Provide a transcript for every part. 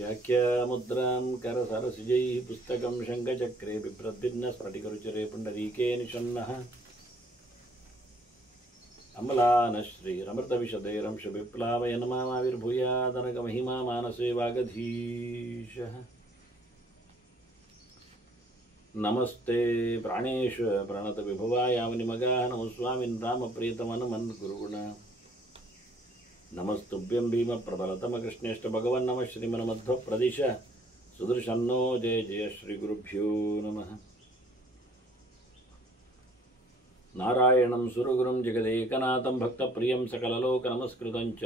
व्याख्यामुद्रां करसरसिजैः पुस्तकं शङ्खचक्रे बिभ्रद्भिन्न स्फटिकरुचिरे पुण्डरीके निषन्नः अमलानश्रीरमृतविशदैरंशविप्लावय नमाविर्भूयादनकमहिमा मानसे वागधीशः नमस्ते प्राणेश प्रणतविभवायावनिमगाः नमो स्वामिन् रामप्रियतमनमन् गुरुगुण नमस्तुभ्यं भीमप्रबलतमकृष्णेष्ट भगवन् नमः श्रीमन्मध्वप्रदिश सुदर्शन्नो जय जय श्रीगुरुभ्यो नमः नारायणं सुरगुरुं जगदेकनाथं भक्तप्रियं सकललोकनमस्कृतं च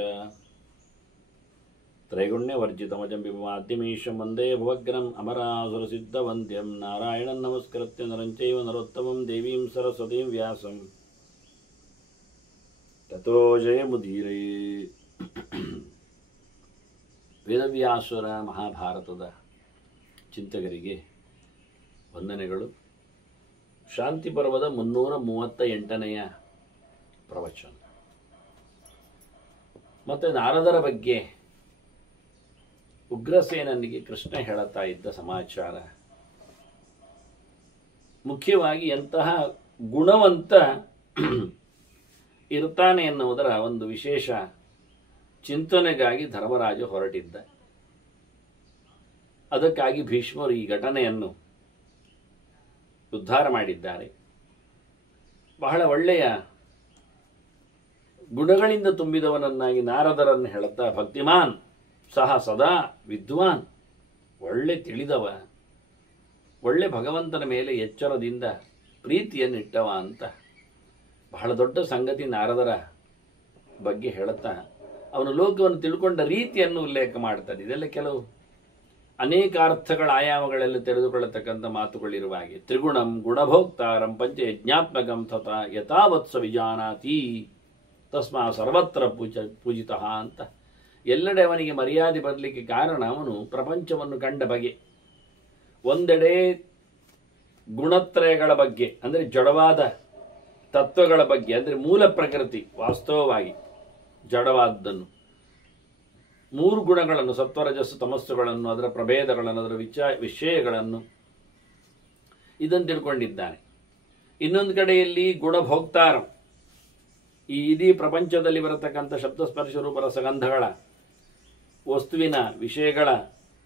त्रैगुण्यवर्जितमजं विभुमाद्यमीशं वन्दे भुवग्नम् अमरासुरसिद्धवन्द्यं नारायणं नमस्कृत्य नरं चैव नरोत्तमं देवीं सरस्वतीं व्यासं ततो जयमुदीरये ವೇದವ್ಯಾಸರ ಮಹಾಭಾರತದ ಚಿಂತಕರಿಗೆ ವಂದನೆಗಳು. ಶಾಂತಿ ಪರ್ವದ 338ನೆಯ ಪ್ರವಚನ ಮತ್ತು ನಾರದರ ಬಗ್ಗೆ ಉಗ್ರಸೇನನಿಗೆ ಕೃಷ್ಣ ಹೇಳುತ್ತಾ ಇದ್ದ ಸಮಾಚಾರ, ಮುಖ್ಯವಾಗಿ ಎಂತಹ ಗುಣವಂತ ಇರ್ತಾನೆ ಎನ್ನುವುದರ ಒಂದು ವಿಶೇಷ ಚಿಂತನೆಗಾಗಿ ಧರ್ಮರಾಜ ಹೊರಟಿದ್ದ. ಅದಕ್ಕಾಗಿ ಭೀಷ್ಮರು ಈ ಘಟನೆಯನ್ನು ಉದ್ಧಾರ ಮಾಡಿದ್ದಾರೆ. ಬಹಳ ಒಳ್ಳೆಯ ಗುಣಗಳಿಂದ ತುಂಬಿದವನನ್ನಾಗಿ ನಾರದರನ್ನು ಹೇಳುತ್ತಾ, ಭಕ್ತಿಮಾನ್ ಸಹ ಸದಾ ವಿದ್ವಾನ್, ಒಳ್ಳೆ ತಿಳಿದವ, ಒಳ್ಳೆ ಭಗವಂತನ ಮೇಲೆ ಎಚ್ಚರದಿಂದ ಪ್ರೀತಿಯನ್ನಿಟ್ಟವ ಅಂತ ಬಹಳ ದೊಡ್ಡ ಸಂಗತಿ ನಾರದರ ಬಗ್ಗೆ ಹೇಳುತ್ತಾ ಅವನು ಲೋಕವನ್ನು ತಿಳ್ಕೊಂಡ ರೀತಿಯನ್ನು ಉಲ್ಲೇಖ ಮಾಡ್ತಾನೆ. ಇದೆಲ್ಲ ಕೆಲವು ಅನೇಕ ಅರ್ಥಗಳ ಆಯಾಮಗಳೆಲ್ಲ ತೆರೆದುಕೊಳ್ಳತಕ್ಕಂಥ ಮಾತುಗಳಿರುವ ಹಾಗೆ, ತ್ರಿಗುಣಂ ಗುಣಭೋಕ್ತಾರಂ ಪಂಚಯಜ್ಞಾತ್ಮಕಂ ತಥಾ ಯಥಾವತ್ಸ ವಿಜಾನಾತಿ ತಸ್ಮಾ ಸರ್ವತ್ರ ಪೂಜಿತಃ ಅಂತ ಎಲ್ಲೆಡೆ ಅವನಿಗೆ ಮರ್ಯಾದೆ ಬರಲಿಕ್ಕೆ ಕಾರಣ ಅವನು ಪ್ರಪಂಚವನ್ನು ಕಂಡ ಬಗೆ. ಒಂದೆಡೆ ಗುಣತ್ರಯಗಳ ಬಗ್ಗೆ, ಅಂದರೆ ಜಡವಾದ ತತ್ವಗಳ ಬಗ್ಗೆ, ಅಂದರೆ ಮೂಲ ಪ್ರಕೃತಿ ವಾಸ್ತವವಾಗಿ ಜಡವಾದ್ದನ್ನು, ಮೂರು ಗುಣಗಳನ್ನು, ಸತ್ವರಜಸ್ಸು ತಮಸ್ಸುಗಳನ್ನು, ಅದರ ಪ್ರಭೇದಗಳನ್ನು, ಅದರ ವಿಷಯಗಳನ್ನು ಇದನ್ನು ತಿಳ್ಕೊಂಡಿದ್ದಾನೆ. ಇನ್ನೊಂದು ಕಡೆಯಲ್ಲಿ ಗುಣಭೋಕ್ತಾರ, ಈ ಇಡೀ ಪ್ರಪಂಚದಲ್ಲಿ ಬರತಕ್ಕಂಥ ಶಬ್ದಸ್ಪರ್ಶ ರೂಪ ರಸಗಂಧಗಳ ವಸ್ತುವಿನ ವಿಷಯಗಳ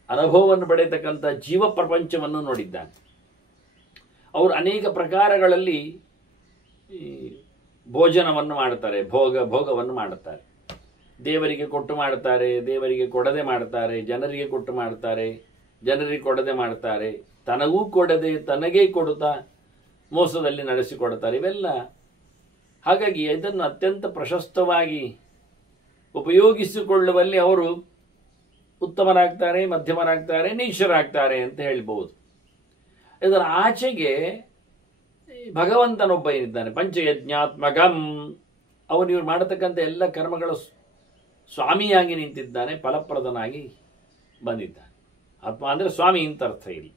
ಅನುಭವವನ್ನು ಪಡೆಯತಕ್ಕಂಥ ಜೀವ ಪ್ರಪಂಚವನ್ನು ನೋಡಿದ್ದಾನೆ. ಅವರು ಅನೇಕ ಪ್ರಕಾರಗಳಲ್ಲಿ ಭೋಜನವನ್ನು ಮಾಡುತ್ತಾರೆ, ಭೋಗವನ್ನು ಮಾಡುತ್ತಾರೆ. ದೇವರಿಗೆ ಕೊಟ್ಟು ಮಾಡುತ್ತಾರೆ, ದೇವರಿಗೆ ಕೊಡದೆ ಮಾಡುತ್ತಾರೆ, ಜನರಿಗೆ ಕೊಟ್ಟು ಮಾಡುತ್ತಾರೆ, ಜನರಿಗೆ ಕೊಡದೆ ಮಾಡುತ್ತಾರೆ, ತನಗೂ ಕೊಡದೆ ತನಗೇ ಕೊಡುತ್ತಾ ಮೋಸದಲ್ಲಿ ನಡೆಸಿಕೊಡುತ್ತಾರೆ. ಇವೆಲ್ಲ ಹಾಗಾಗಿ ಇದನ್ನು ಅತ್ಯಂತ ಪ್ರಶಸ್ತವಾಗಿ ಉಪಯೋಗಿಸಿಕೊಳ್ಳುವಲ್ಲಿ ಅವರು ಉತ್ತಮರಾಗ್ತಾರೆ, ಮಧ್ಯಮರಾಗ್ತಾರೆ, ನೀಚರಾಗ್ತಾರೆ ಅಂತ ಹೇಳ್ಬೋದು. ಇದರ ಆಚೆಗೆ ಭಗವಂತನೊಬ್ಬ ಏನಿದ್ದಾನೆ, ಪಂಚಯಜ್ಞಾತ್ಮಕಂ, ಅವನು ಇವರು ಮಾಡತಕ್ಕಂಥ ಎಲ್ಲ ಕರ್ಮಗಳ ಸ್ವಾಮಿಯಾಗಿ ನಿಂತಿದ್ದಾನೆ, ಫಲಪ್ರದನಾಗಿ ಬಂದಿದ್ದಾನೆ. ಆತ್ಮ ಅಂದರೆ ಸ್ವಾಮಿ ಅಂತ ಅರ್ಥ ಇಲ್ಲಿ.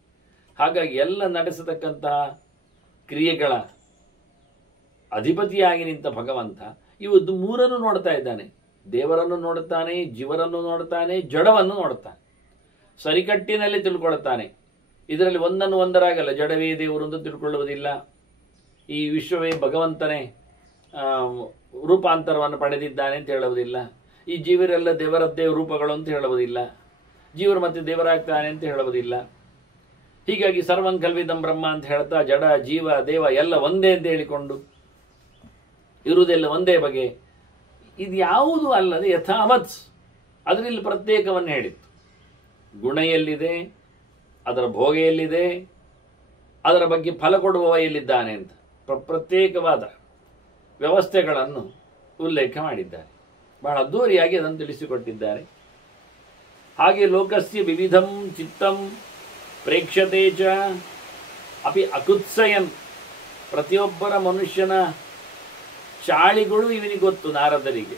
ಹಾಗಾಗಿ ಎಲ್ಲ ನಡೆಸತಕ್ಕಂತಹ ಕ್ರಿಯೆಗಳ ಅಧಿಪತಿಯಾಗಿ ನಿಂತ ಭಗವಂತ ಇವತ್ತು ಮೂರನ್ನು ನೋಡ್ತಾ ಇದ್ದಾನೆ. ದೇವರನ್ನು ನೋಡುತ್ತಾನೆ, ಜೀವರನ್ನು ನೋಡುತ್ತಾನೆ, ಜಡವನ್ನು ನೋಡುತ್ತಾನೆ, ಸರಿಕಟ್ಟಿನಲ್ಲಿ ತಿಳ್ಕೊಳ್ತಾನೆ. ಇದರಲ್ಲಿ ಒಂದನ್ನು ಒಂದರಾಗಲ್ಲ. ಜಡವೇ ದೇವರು ಅಂತ ತಿಳ್ಕೊಳ್ಳುವುದಿಲ್ಲ, ಈ ವಿಶ್ವವೇ ಭಗವಂತನೇ ರೂಪಾಂತರವನ್ನು ಪಡೆದಿದ್ದಾನೆ ಅಂತ ಹೇಳುವುದಿಲ್ಲ, ಈ ಜೀವರೆಲ್ಲ ದೇವರದ್ದೇ ರೂಪಗಳು ಅಂತ ಹೇಳುವುದಿಲ್ಲ, ಜೀವರು ಮತ್ತೆ ದೇವರಾಗ್ತಾನೆ ಅಂತ ಹೇಳುವುದಿಲ್ಲ. ಹೀಗಾಗಿ ಸರ್ವಂ ಕಲ್ವಿದಂ ಬ್ರಹ್ಮ ಅಂತ ಹೇಳ್ತಾ ಜಡ ಜೀವ ದೇವ ಎಲ್ಲ ಒಂದೇ ಅಂತ ಹೇಳಿಕೊಂಡು ಇರುವುದೆಲ್ಲ ಒಂದೇ ಬಗೆ. ಇದು ಯಾವುದು ಅಲ್ಲದೆ ಯಥಾವತ್, ಅದರಲ್ಲಿ ಪ್ರತ್ಯೇಕವನ್ನು ಹೇಳಿತ್ತು. ಗುಣ ಎಲ್ಲಿದೆ, ಅದರ ಭೋಗ ಎಲ್ಲಿದೆ, ಅದರ ಬಗ್ಗೆ ಫಲ ಕೊಡುವವ ಎಲ್ಲಿದ್ದಾನೆ ಅಂತ ಪ್ರತ್ಯೇಕವಾದ ವ್ಯವಸ್ಥೆಗಳನ್ನು ಉಲ್ಲೇಖ ಮಾಡಿದ್ದಾರೆ. ಬಹಳ ಅದ್ದೂರಿಯಾಗಿ ಅದನ್ನು ತಿಳಿಸಿಕೊಟ್ಟಿದ್ದಾರೆ. ಹಾಗೆ ಲೋಕಸ್ಯ ವಿವಿಧಂ ಚಿತ್ತಂ ಪ್ರೇಕ್ಷತೆ ಚ ಅಪಿ ಅಕುತ್ಸಯನ್, ಪ್ರತಿಯೊಬ್ಬರ ಮನುಷ್ಯನ ಚಾಳಿಗಳು ಇವನಿಗೆ ಗೊತ್ತು ನಾರದರಿಗೆ.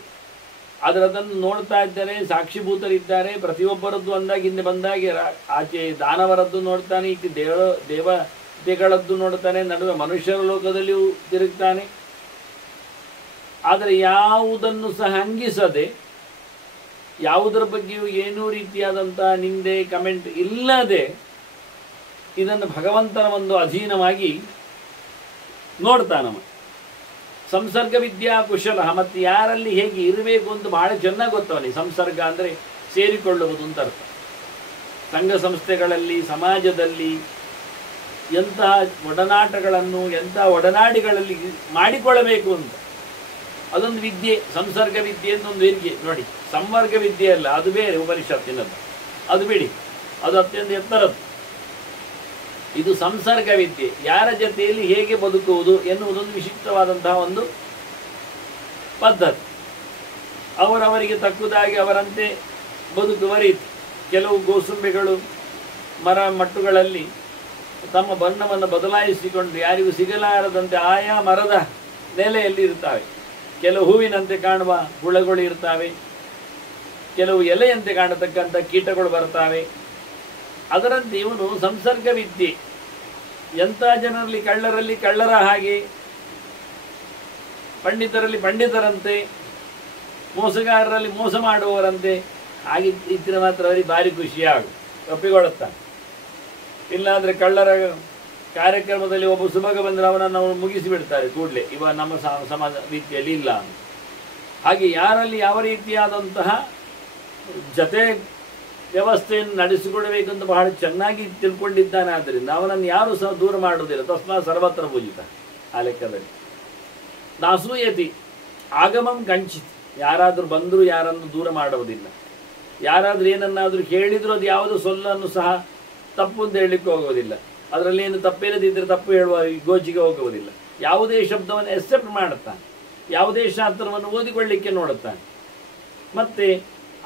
ಆದರೆ ಅದನ್ನು ನೋಡ್ತಾ ಇದ್ದಾರೆ, ಸಾಕ್ಷಿಭೂತರಿದ್ದಾರೆ. ಪ್ರತಿಯೊಬ್ಬರದ್ದು ಅಂದಾಗ ಹಿಂದೆ ಬಂದಾಗೆ ಆಚೆ ದಾನವರದ್ದು ನೋಡ್ತಾನೆ, ಈಚೆ ದೇವತೆಗಳದ್ದು ನೋಡ್ತಾನೆ, ನಡುವೆ ಮನುಷ್ಯರ ಲೋಕದಲ್ಲಿಯೂ ತಿರುಗ್ತಾನೆ. ಆದರೆ ಯಾವುದನ್ನು ಸಹ ಅಂಗಿಸದೆ ಯಾವುದರ ಬಗ್ಗೆಯೂ ಏನೂ ರೀತಿಯಾದಂಥ ನಿಂದೆ ಕಮೆಂಟ್ ಇಲ್ಲದೆ ಇದನ್ನು ಭಗವಂತನ ಒಂದು ಅಧೀನವಾಗಿ ನೋಡ್ತಾನವ. ಸಂಸರ್ಗ ವಿದ್ಯಾ ಕುಶಲ, ಮತ್ತು ಯಾರಲ್ಲಿ ಹೇಗೆ ಇರಬೇಕು ಅಂತ ಬಹಳ ಚೆನ್ನಾಗಿ ಗೊತ್ತವನಿಗೆ. ಸಂಸರ್ಗ ಅಂದರೆ ಸೇರಿಕೊಳ್ಳುವುದು ಅಂತ ಅರ್ಥ. ಸಂಘ ಸಂಸ್ಥೆಗಳಲ್ಲಿ, ಸಮಾಜದಲ್ಲಿ ಎಂತಹ ಒಡನಾಟಗಳನ್ನು ಎಂತಹ ಒಡನಾಡಿಗಳಲ್ಲಿ ಮಾಡಿಕೊಳ್ಳಬೇಕು ಅಂತ ಅದೊಂದು ವಿದ್ಯೆ. ಸಂಸರ್ಗ ವಿದ್ಯೆ ಅಂತ ಒಂದು ವಿದ್ಯೆ ನೋಡಿ. ಸಂವರ್ಗ ವಿದ್ಯೆ ಅಲ್ಲ, ಅದು ಬೇರೆ ಉಪನಿಷತ್ತಿನದ್ದು, ಅದು ಬಿಡಿ, ಅದು ಅತ್ಯಂತ ಎತ್ತರದ್ದು. ಇದು ಸಂಸರ್ಗ ವಿದ್ಯೆ. ಯಾರ ಜೊತೆಯಲ್ಲಿ ಹೇಗೆ ಬದುಕುವುದು ಎನ್ನುವುದೊಂದು ವಿಶಿಷ್ಟವಾದಂತಹ ಒಂದು ಪದ್ಧತಿ. ಅವರವರಿಗೆ ತಕ್ಕುದಾಗಿ ಅವರಂತೆ ಬದುಕುವ ರೀತಿ. ಕೆಲವು ಗೋಸುಂಬೆಗಳು ಮರ ಮಟ್ಟುಗಳಲ್ಲಿ ತಮ್ಮ ಬಣ್ಣವನ್ನು ಬದಲಾಯಿಸಿಕೊಂಡು ಯಾರಿಗೂ ಸಿಗಲಾರದಂತೆ ಆಯಾ ಮರದ ನೆಲೆಯಲ್ಲಿ ಇರ್ತವೆ. ಕೆಲವು ಹೂವಿನಂತೆ ಕಾಣುವ ಹುಳಗಳು ಇರ್ತವೆ, ಕೆಲವು ಎಲೆಯಂತೆ ಕಾಣತಕ್ಕಂಥ ಕೀಟಗಳು ಬರ್ತವೆ. ಅದರಂತೆ ಇವನು ಸಂಸರ್ಗ ವಿದ್ಯೆ. ಎಂಥ ಜನರಲ್ಲಿ ಕಳ್ಳರಲ್ಲಿ ಕಳ್ಳರ ಹಾಗೆ, ಪಂಡಿತರಲ್ಲಿ ಪಂಡಿತರಂತೆ, ಮೋಸಗಾರರಲ್ಲಿ ಮೋಸ ಮಾಡುವವರಂತೆ ಹಾಗೆ ಇದ್ರೆ ಮಾತ್ರ ಅವರಿಗೆ ಭಾರಿ ಖುಷಿಯಾಗು, ಒಪ್ಪಿಕೊಳ್ಳುತ್ತಾನೆ. ಇಲ್ಲಾಂದರೆ ಕಳ್ಳರ ಕಾರ್ಯಕ್ರಮದಲ್ಲಿ ಒಬ್ಬ ಸುಭಗ ಬಂದರೆ ಅವನನ್ನು ಅವರು ಮುಗಿಸಿ ಬಿಡ್ತಾರೆ ಕೂಡಲೇ, ಇವ ನಮ್ಮ ಸಮಾಜ ರೀತಿಯಲ್ಲಿ ಇಲ್ಲ. ಹಾಗೆ ಯಾರಲ್ಲಿ ಯಾವ ರೀತಿಯಾದಂತಹ ಜತೆ ವ್ಯವಸ್ಥೆಯನ್ನು ನಡೆಸಿಕೊಡಬೇಕೆಂದು ಬಹಳ ಚೆನ್ನಾಗಿ ತಿಳ್ಕೊಂಡಿದ್ದಾನೆ. ಆದ್ದರಿಂದ ಅವನನ್ನು ಯಾರೂ ಸಹ ದೂರ ಮಾಡುವುದಿಲ್ಲ. ತಸ್ಮಾ ಸರ್ವತ್ರ ಪೂಜಿತ. ಆ ಲೆಕ್ಕದಲ್ಲಿ ನಾಸೂಯತಿ ಆಗಮಂ ಕಂಚಿತ್. ಯಾರಾದರೂ ಬಂದರೂ ಯಾರನ್ನು ದೂರ ಮಾಡುವುದಿಲ್ಲ. ಯಾರಾದರೂ ಏನನ್ನಾದರೂ ಹೇಳಿದರೂ ಅದು ಯಾವುದೋ ಸೊಲ್ಲನ್ನು ಸಹ ತಪ್ಪು ಅಂತ ಹೇಳಲಿಕ್ಕೆ ಹೋಗುವುದಿಲ್ಲ. ಅದರಲ್ಲಿ ಏನು ತಪ್ಪಿಲ್ಲದಿದ್ದರೆ ತಪ್ಪು ಹೇಳುವ ಗೋಜಿಗೆ ಹೋಗುವುದಿಲ್ಲ. ಯಾವುದೇ ಶಬ್ದವನ್ನು ಎಕ್ಸೆಪ್ಟ್ ಮಾಡುತ್ತಾನೆ, ಯಾವುದೇ ಶಾಸ್ತ್ರವನ್ನು ಓದಿಕೊಳ್ಳಿಕ್ಕೆ ನೋಡುತ್ತಾನೆ. ಮತ್ತೆ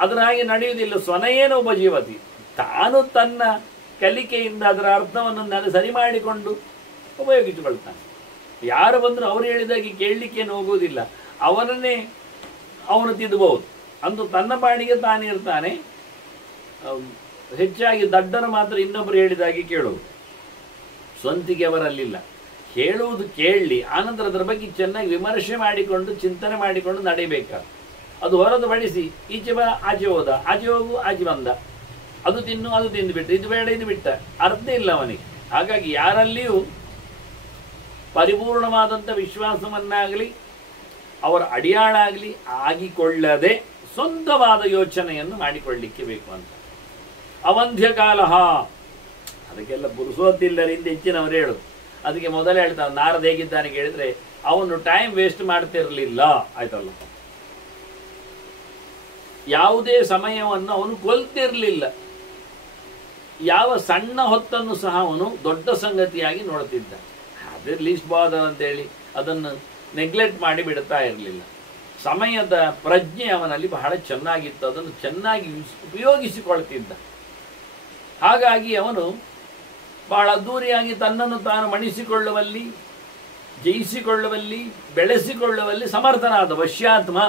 ಅದರ ಹಾಗೆ ನಡೆಯುವುದಿಲ್ಲ. ಸ್ವನಯೇನ ಉಪಜೀವತಿ. ತಾನು ತನ್ನ ಕಲಿಕೆಯಿಂದ ಅದರ ಅರ್ಥವನ್ನು ಸರಿ ಮಾಡಿಕೊಂಡು ಉಪಯೋಗಿಸಿಕೊಳ್ತಾನೆ. ಯಾರು ಬಂದರೂ ಅವರು ಹೇಳಿದಾಗೆ ಕೇಳಲಿಕ್ಕೇನು ಹೋಗುವುದಿಲ್ಲ. ಅವನನ್ನೇ ಅವನು ತಿದ್ದಬಹುದು. ಅಂದು ತನ್ನ ಪಾಡಿಗೆ ತಾನಿರ್ತಾನೆ. ಹೆಚ್ಚಾಗಿ ದಡ್ಡರು ಮಾತ್ರ ಇನ್ನೊಬ್ಬರು ಹೇಳಿದಾಗೆ ಕೇಳುವುದು. ಸ್ವಂತಿಗೆ ಅವರಲ್ಲಿಲ್ಲ. ಹೇಳುವುದು ಕೇಳಲಿ, ಆನಂತರ ಅದರ ಬಗ್ಗೆ ಚೆನ್ನಾಗಿ ವಿಮರ್ಶೆ ಮಾಡಿಕೊಂಡು ಚಿಂತನೆ ಮಾಡಿಕೊಂಡು ನಡೆಯಬೇಕಾದ. ಅದು ಹೊರತುಪಡಿಸಿ ಈಚೆ ಬಾ ಆಚೆ ಹೋದ, ಆಚೆ ಹೋಗು ಆಚೆ ಬಂದ, ಅದು ತಿನ್ನು ಅದು ತಿಂದುಬಿಟ್ಟು, ಇದು ಬೇಡ ಇದು ಬಿಟ್ಟ, ಅರ್ಥ ಇಲ್ಲ ಅವನಿಗೆ. ಹಾಗಾಗಿ ಯಾರಲ್ಲಿಯೂ ಪರಿಪೂರ್ಣವಾದಂಥ ವಿಶ್ವಾಸವನ್ನಾಗಲಿ ಅವರ ಅಡಿಯಾಳಾಗಲಿ ಆಗಿಕೊಳ್ಳದೆ ಸ್ವಂತವಾದ ಯೋಚನೆಯನ್ನು ಮಾಡಿಕೊಳ್ಳಲಿಕ್ಕೆ ಬೇಕು ಅಂತ. ಅವಂಧ್ಯ ಕಾಲ, ಅದಕ್ಕೆಲ್ಲ ಪುರುಸೋತ್ತಿಲ್ಲರಿಂದ ಹೆಚ್ಚಿನವರು ಹೇಳೋದು. ಅದಕ್ಕೆ ಮೊದಲೇ ಹೇಳ್ತಾನೆ, ನಾರದ ಹೇಗಿದ್ದಾನೆ ಕೇಳಿದ್ರೆ ಅವನು ಟೈಮ್ ವೇಸ್ಟ್ ಮಾಡ್ತಿರಲಿಲ್ಲ, ಆಯ್ತಲ್ಲ. ಯಾವುದೇ ಸಮಯವನ್ನು ಅವನು ಕೊಲ್ತಿರಲಿಲ್ಲ. ಯಾವ ಸಣ್ಣ ಹೊತ್ತನ್ನು ಸಹ ಅವನು ದೊಡ್ಡ ಸಂಗತಿಯಾಗಿ ನೋಡ್ತಿದ್ದ. ಅದೇ ಲೀಸ್ಟ್ ಬಾದರ್ ಅಂತೇಳಿ ಅದನ್ನು ನೆಗ್ಲೆಕ್ಟ್ ಮಾಡಿ ಬಿಡ್ತಾ ಇರಲಿಲ್ಲ. ಸಮಯದ ಪ್ರಜ್ಞೆ ಅವನಲ್ಲಿ ಬಹಳ ಚೆನ್ನಾಗಿತ್ತು. ಅದನ್ನು ಚೆನ್ನಾಗಿ ಉಪಯೋಗಿಸಿಕೊಳ್ತಿದ್ದ. ಹಾಗಾಗಿ ಅವನು ಬಹಳ ಅದ್ದೂರಿಯಾಗಿ ತನ್ನನ್ನು ತಾನು ಮಣಿಸಿಕೊಳ್ಳುವಲ್ಲಿ, ಜಯಿಸಿಕೊಳ್ಳುವಲ್ಲಿ, ಬೆಳೆಸಿಕೊಳ್ಳುವಲ್ಲಿ ಸಮರ್ಥನಾದ ವಶ್ಯಾತ್ಮ.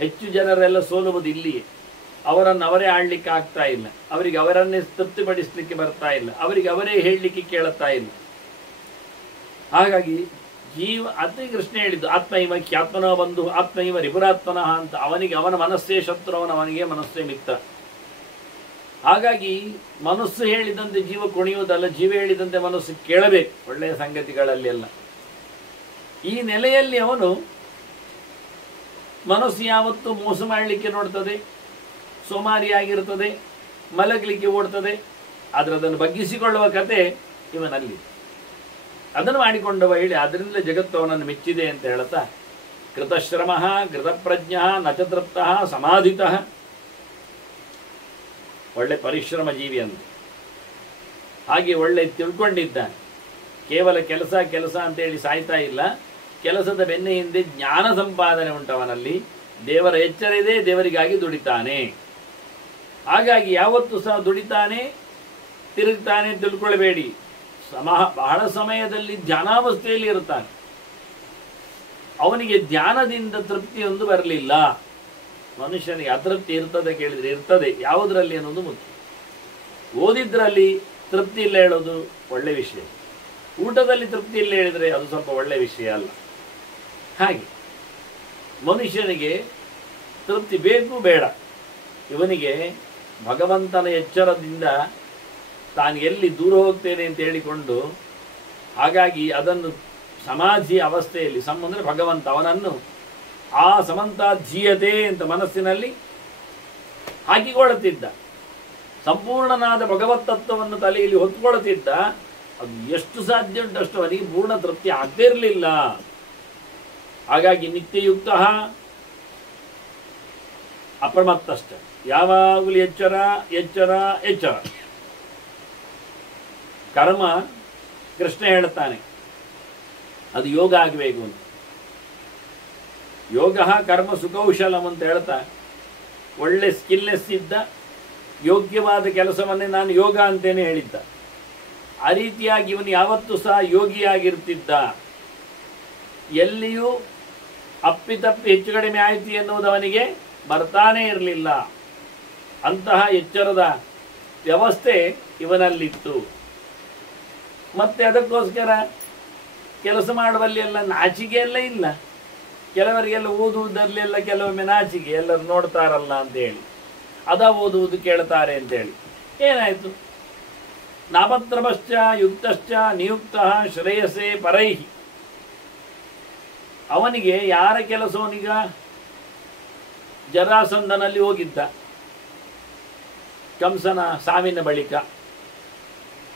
ಹೆಚ್ಚು ಜನರೆಲ್ಲ ಸೋಲುವುದು ಇಲ್ಲಿಯೇ. ಅವರನ್ನು ಅವರೇ ಆಳ್ಲಿಕ್ಕೆ ಆಗ್ತಾ ಇಲ್ಲ. ಅವರಿಗೆ ಅವರನ್ನೇ ತೃಪ್ತಿಪಡಿಸಲಿಕ್ಕೆ ಬರ್ತಾ ಇಲ್ಲ. ಅವರಿಗೆ ಅವರೇ ಹೇಳಲಿಕ್ಕೆ ಕೇಳುತ್ತಾ ಇಲ್ಲ. ಹಾಗಾಗಿ ಅತಿ ಕೃಷ್ಣ ಹೇಳಿದ್ದು, ಆತ್ಮ ಇವ ಖ್ಯಾತ್ಮನೋ ಬಂಧು ಆತ್ಮ ಇವ ರಿಪುರಾತ್ಮನಃ ಅಂತ. ಅವನಿಗೆ ಅವನ ಮನಸ್ಸೇ ಶತ್ರು, ಅವನಿಗೆ ಮನಸ್ಸೇ ಮಿತ್ರ. ಹಾಗಾಗಿ ಮನಸ್ಸು ಹೇಳಿದಂತೆ ಜೀವ ಕುಣಿಯುವುದಲ್ಲ, ಜೀವ ಹೇಳಿದಂತೆ ಮನಸ್ಸು ಕೇಳಬೇಕು ಒಳ್ಳೆಯ ಸಂಗತಿಗಳಲ್ಲಿ ಎಲ್ಲ. ಈ ನೆಲೆಯಲ್ಲಿ ಅವನು ಮನಸ್ಸು ಯಾವತ್ತೂ ಮೋಸ ಮಾಡಲಿಕ್ಕೆ ನೋಡ್ತದೆ, ಸೋಮಾರಿಯಾಗಿರ್ತದೆ, ಮಲಗಲಿಕ್ಕೆ ಓಡ್ತದೆ. ಆದರೆ ಅದನ್ನು ಬಗ್ಗಿಸಿಕೊಳ್ಳುವ ಕತೆ ಇವನಲ್ಲಿ. ಅದನ್ನು ಮಾಡಿಕೊಂಡವ ಹೇಳಿ ಅದರಿಂದ ಜಗತ್ತು ಅವನನ್ನು ಮೆಚ್ಚಿದೆ ಅಂತ ಹೇಳುತ್ತಾ, ಕೃತಶ್ರಮ ಕೃತಪ್ರಜ್ಞ ನಚತೃಪ್ತ ಸಮಾಧಿತ. ಒಳ್ಳೆ ಪರಿಶ್ರಮ ಜೀವಿ ಅಂತ. ಹಾಗೆ ಒಳ್ಳೆ ತಿಳ್ಕೊಂಡಿದ್ದಾನೆ. ಕೇವಲ ಕೆಲಸ ಕೆಲಸ ಅಂತೇಳಿ ಸಾಯ್ತಾ ಇಲ್ಲ. ಕೆಲಸದ ಬೆನ್ನೆ ಹಿಂದೆ ಜ್ಞಾನ ಸಂಪಾದನೆ ಉಂಟವನಲ್ಲಿ. ದೇವರ ಎಚ್ಚರ ಇದೆ, ದೇವರಿಗಾಗಿ ದುಡಿತಾನೆ. ಹಾಗಾಗಿ ಯಾವತ್ತೂ ಸಹ ದುಡಿತಾನೆ, ತಿರುಗ್ತಾನೆ ತಿಳ್ಕೊಳ್ಬೇಡಿ. ಬಹಳ ಸಮಯದಲ್ಲಿ ಧ್ಯಾನಾವಸ್ಥೆಯಲ್ಲಿ ಇರುತ್ತಾನೆ. ಅವನಿಗೆ ಧ್ಯಾನದಿಂದ ತೃಪ್ತಿಯೊಂದು ಬರಲಿಲ್ಲ. ಮನುಷ್ಯನಿಗೆ ಅತೃಪ್ತಿ ಇರ್ತದೆ ಕೇಳಿದರೆ ಇರ್ತದೆ. ಯಾವುದರಲ್ಲಿ ಅನ್ನೋದು ಮುಖ್ಯ. ಓದಿದ್ರಲ್ಲಿ ತೃಪ್ತಿ ಇಲ್ಲ ಹೇಳೋದು ಒಳ್ಳೆ ವಿಷಯ. ಊಟದಲ್ಲಿ ತೃಪ್ತಿ ಇಲ್ಲ ಹೇಳಿದರೆ ಅದು ಸ್ವಲ್ಪ ಒಳ್ಳೆ ವಿಷಯ ಅಲ್ಲ. ಹಾಗೆ ಮನುಷ್ಯನಿಗೆ ತೃಪ್ತಿ ಬೇಕು ಬೇಡ, ಇವನಿಗೆ ಭಗವಂತನ ಎಚ್ಚರದಿಂದ ತಾನು ಎಲ್ಲಿ ದೂರ ಹೋಗ್ತೇನೆ ಅಂತ ಹೇಳಿಕೊಂಡು, ಹಾಗಾಗಿ ಅದನ್ನು ಸಮಾಧಿ ಅವಸ್ಥೆಯಲ್ಲಿ, ಅಂದರೆ ಭಗವಂತ ಅವನನ್ನು ಆ ಸಮಂತಾಧೀಯತೆ ಅಂತ ಮನಸ್ಸಿನಲ್ಲಿ ಹಾಕಿಕೊಳ್ಳುತ್ತಿದ್ದ. ಸಂಪೂರ್ಣನಾದ ಭಗವತ್ ತತ್ವವನ್ನು ತಲೆಯಲ್ಲಿ ಹೊತ್ತುಕೊಳ್ಳುತ್ತಿದ್ದ. ಅದು ಎಷ್ಟು ಸಾಧ್ಯ ಉಂಟಷ್ಟು ಅವನಿಗೆ ಪೂರ್ಣ ತೃಪ್ತಿ ಆಗ್ತಿರಲಿಲ್ಲ. ಹಾಗಾಗಿ ನಿತ್ಯಯುಕ್ತ ಅಪ್ರಮತ್ತಷ್ಟ, ಯಾವಾಗಲೂ ಎಚ್ಚರ ಎಚ್ಚರ ಎಚ್ಚರ. ಕರ್ಮ ಕೃಷ್ಣ ಹೇಳ್ತಾನೆ ಅದು ಯೋಗ ಆಗಬೇಕು ಅಂತ. ಯೋಗ ಕರ್ಮ ಸುಕೌಶಲಂ ಅಂತ ಹೇಳ್ತಾ, ಒಳ್ಳೆ ಸ್ಕಿಲ್ನೆಸ್ ಇದ್ದ ಯೋಗ್ಯವಾದ ಕೆಲಸವನ್ನೇ ನಾನು ಯೋಗ ಅಂತೇನೆ ಹೇಳಿದ್ದ. ಆ ರೀತಿಯಾಗಿ ಇವನು ಯಾವತ್ತೂ ಸಹ ಯೋಗಿಯಾಗಿರ್ತಿದ್ದ. ಎಲ್ಲಿಯೂ ಅಪ್ಪಿತಪ್ಪಿ ಹೆಚ್ಚು ಕಡಿಮೆ ಆಯಿತು ಎನ್ನುವುದು ಅವನಿಗೆ ಬರ್ತಾನೇ ಇರಲಿಲ್ಲ. ಅಂತಹ ಎಚ್ಚರದ ವ್ಯವಸ್ಥೆ ಇವನಲ್ಲಿತ್ತು. ಮತ್ತೆ ಅದಕ್ಕೋಸ್ಕರ ಕೆಲಸ ಮಾಡುವಲ್ಲಿ ಎಲ್ಲ ನಾಚಿಕೆ ಎಲ್ಲ ಇಲ್ಲ. ಕೆಲವರಿಗೆಲ್ಲ ಓದುವುದರಲ್ಲೆಲ್ಲ ಕೆಲವೊಮ್ಮೆ ನಾಚಿಕೆ, ಎಲ್ಲರೂ ನೋಡ್ತಾರಲ್ಲ ಅಂತೇಳಿ ಓದುವುದು ಕೇಳ್ತಾರೆ ಅಂತೇಳಿ. ಏನಾಯಿತು? ನಾಪತ್ರಪಶ್ಚ ಯುಕ್ತಶ್ಚ ನಿಯುಕ್ತ ಶ್ರೇಯಸೇ ಪರೈಹಿ. ಅವನಿಗೆ ಯಾರ ಕೆಲಸವನಿಗ ಜರಾಸಂಧನಲ್ಲಿ ಹೋಗಿದ್ದ ಕಂಸನ ಸಾವಿನ ಬಳಿಕ.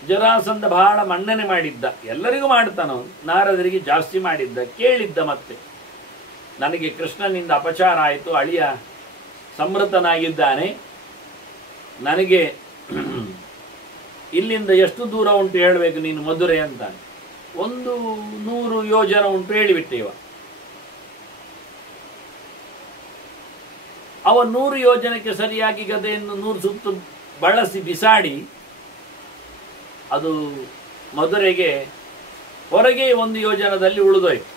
ಜರಾಸಂಧ ಬಹಳ ಮನ್ನಣೆ ಮಾಡಿದ್ದ, ಎಲ್ಲರಿಗೂ ಮಾಡ್ತಾನವನು, ನಾರದರಿಗೆ ಜಾಸ್ತಿ ಮಾಡಿದ್ದ. ಕೇಳಿದ್ದ ಮತ್ತೆ, ನನಗೆ ಕೃಷ್ಣನಿಂದ ಅಪಚಾರ ಆಯಿತು, ಅಳಿಯ ಸಮೃತನಾಗಿದ್ದಾನೆ, ನನಗೆ ಇಲ್ಲಿಂದ ಎಷ್ಟು ದೂರ ಉಂಟು ಹೇಳಬೇಕು ನೀನು ಮಧುರೆ ಅಂತಾನೆ. 100 ಯೋಜನ ಉಂಟು ಹೇಳಿಬಿಟ್ಟೆ ಇವ. ಅವ 100 ಯೋಜನಕ್ಕೆ ಸರಿಯಾಗಿ ಗದೆಯನ್ನು 100 ಸುತ್ತು ಬಳಸಿ ಬಿಸಾಡಿ ಅದು ಮಧುರೆಗೆ ಹೊರಗೆ 1 ಯೋಜನದಲ್ಲಿ ಉಳಿದೋಯ್ತು.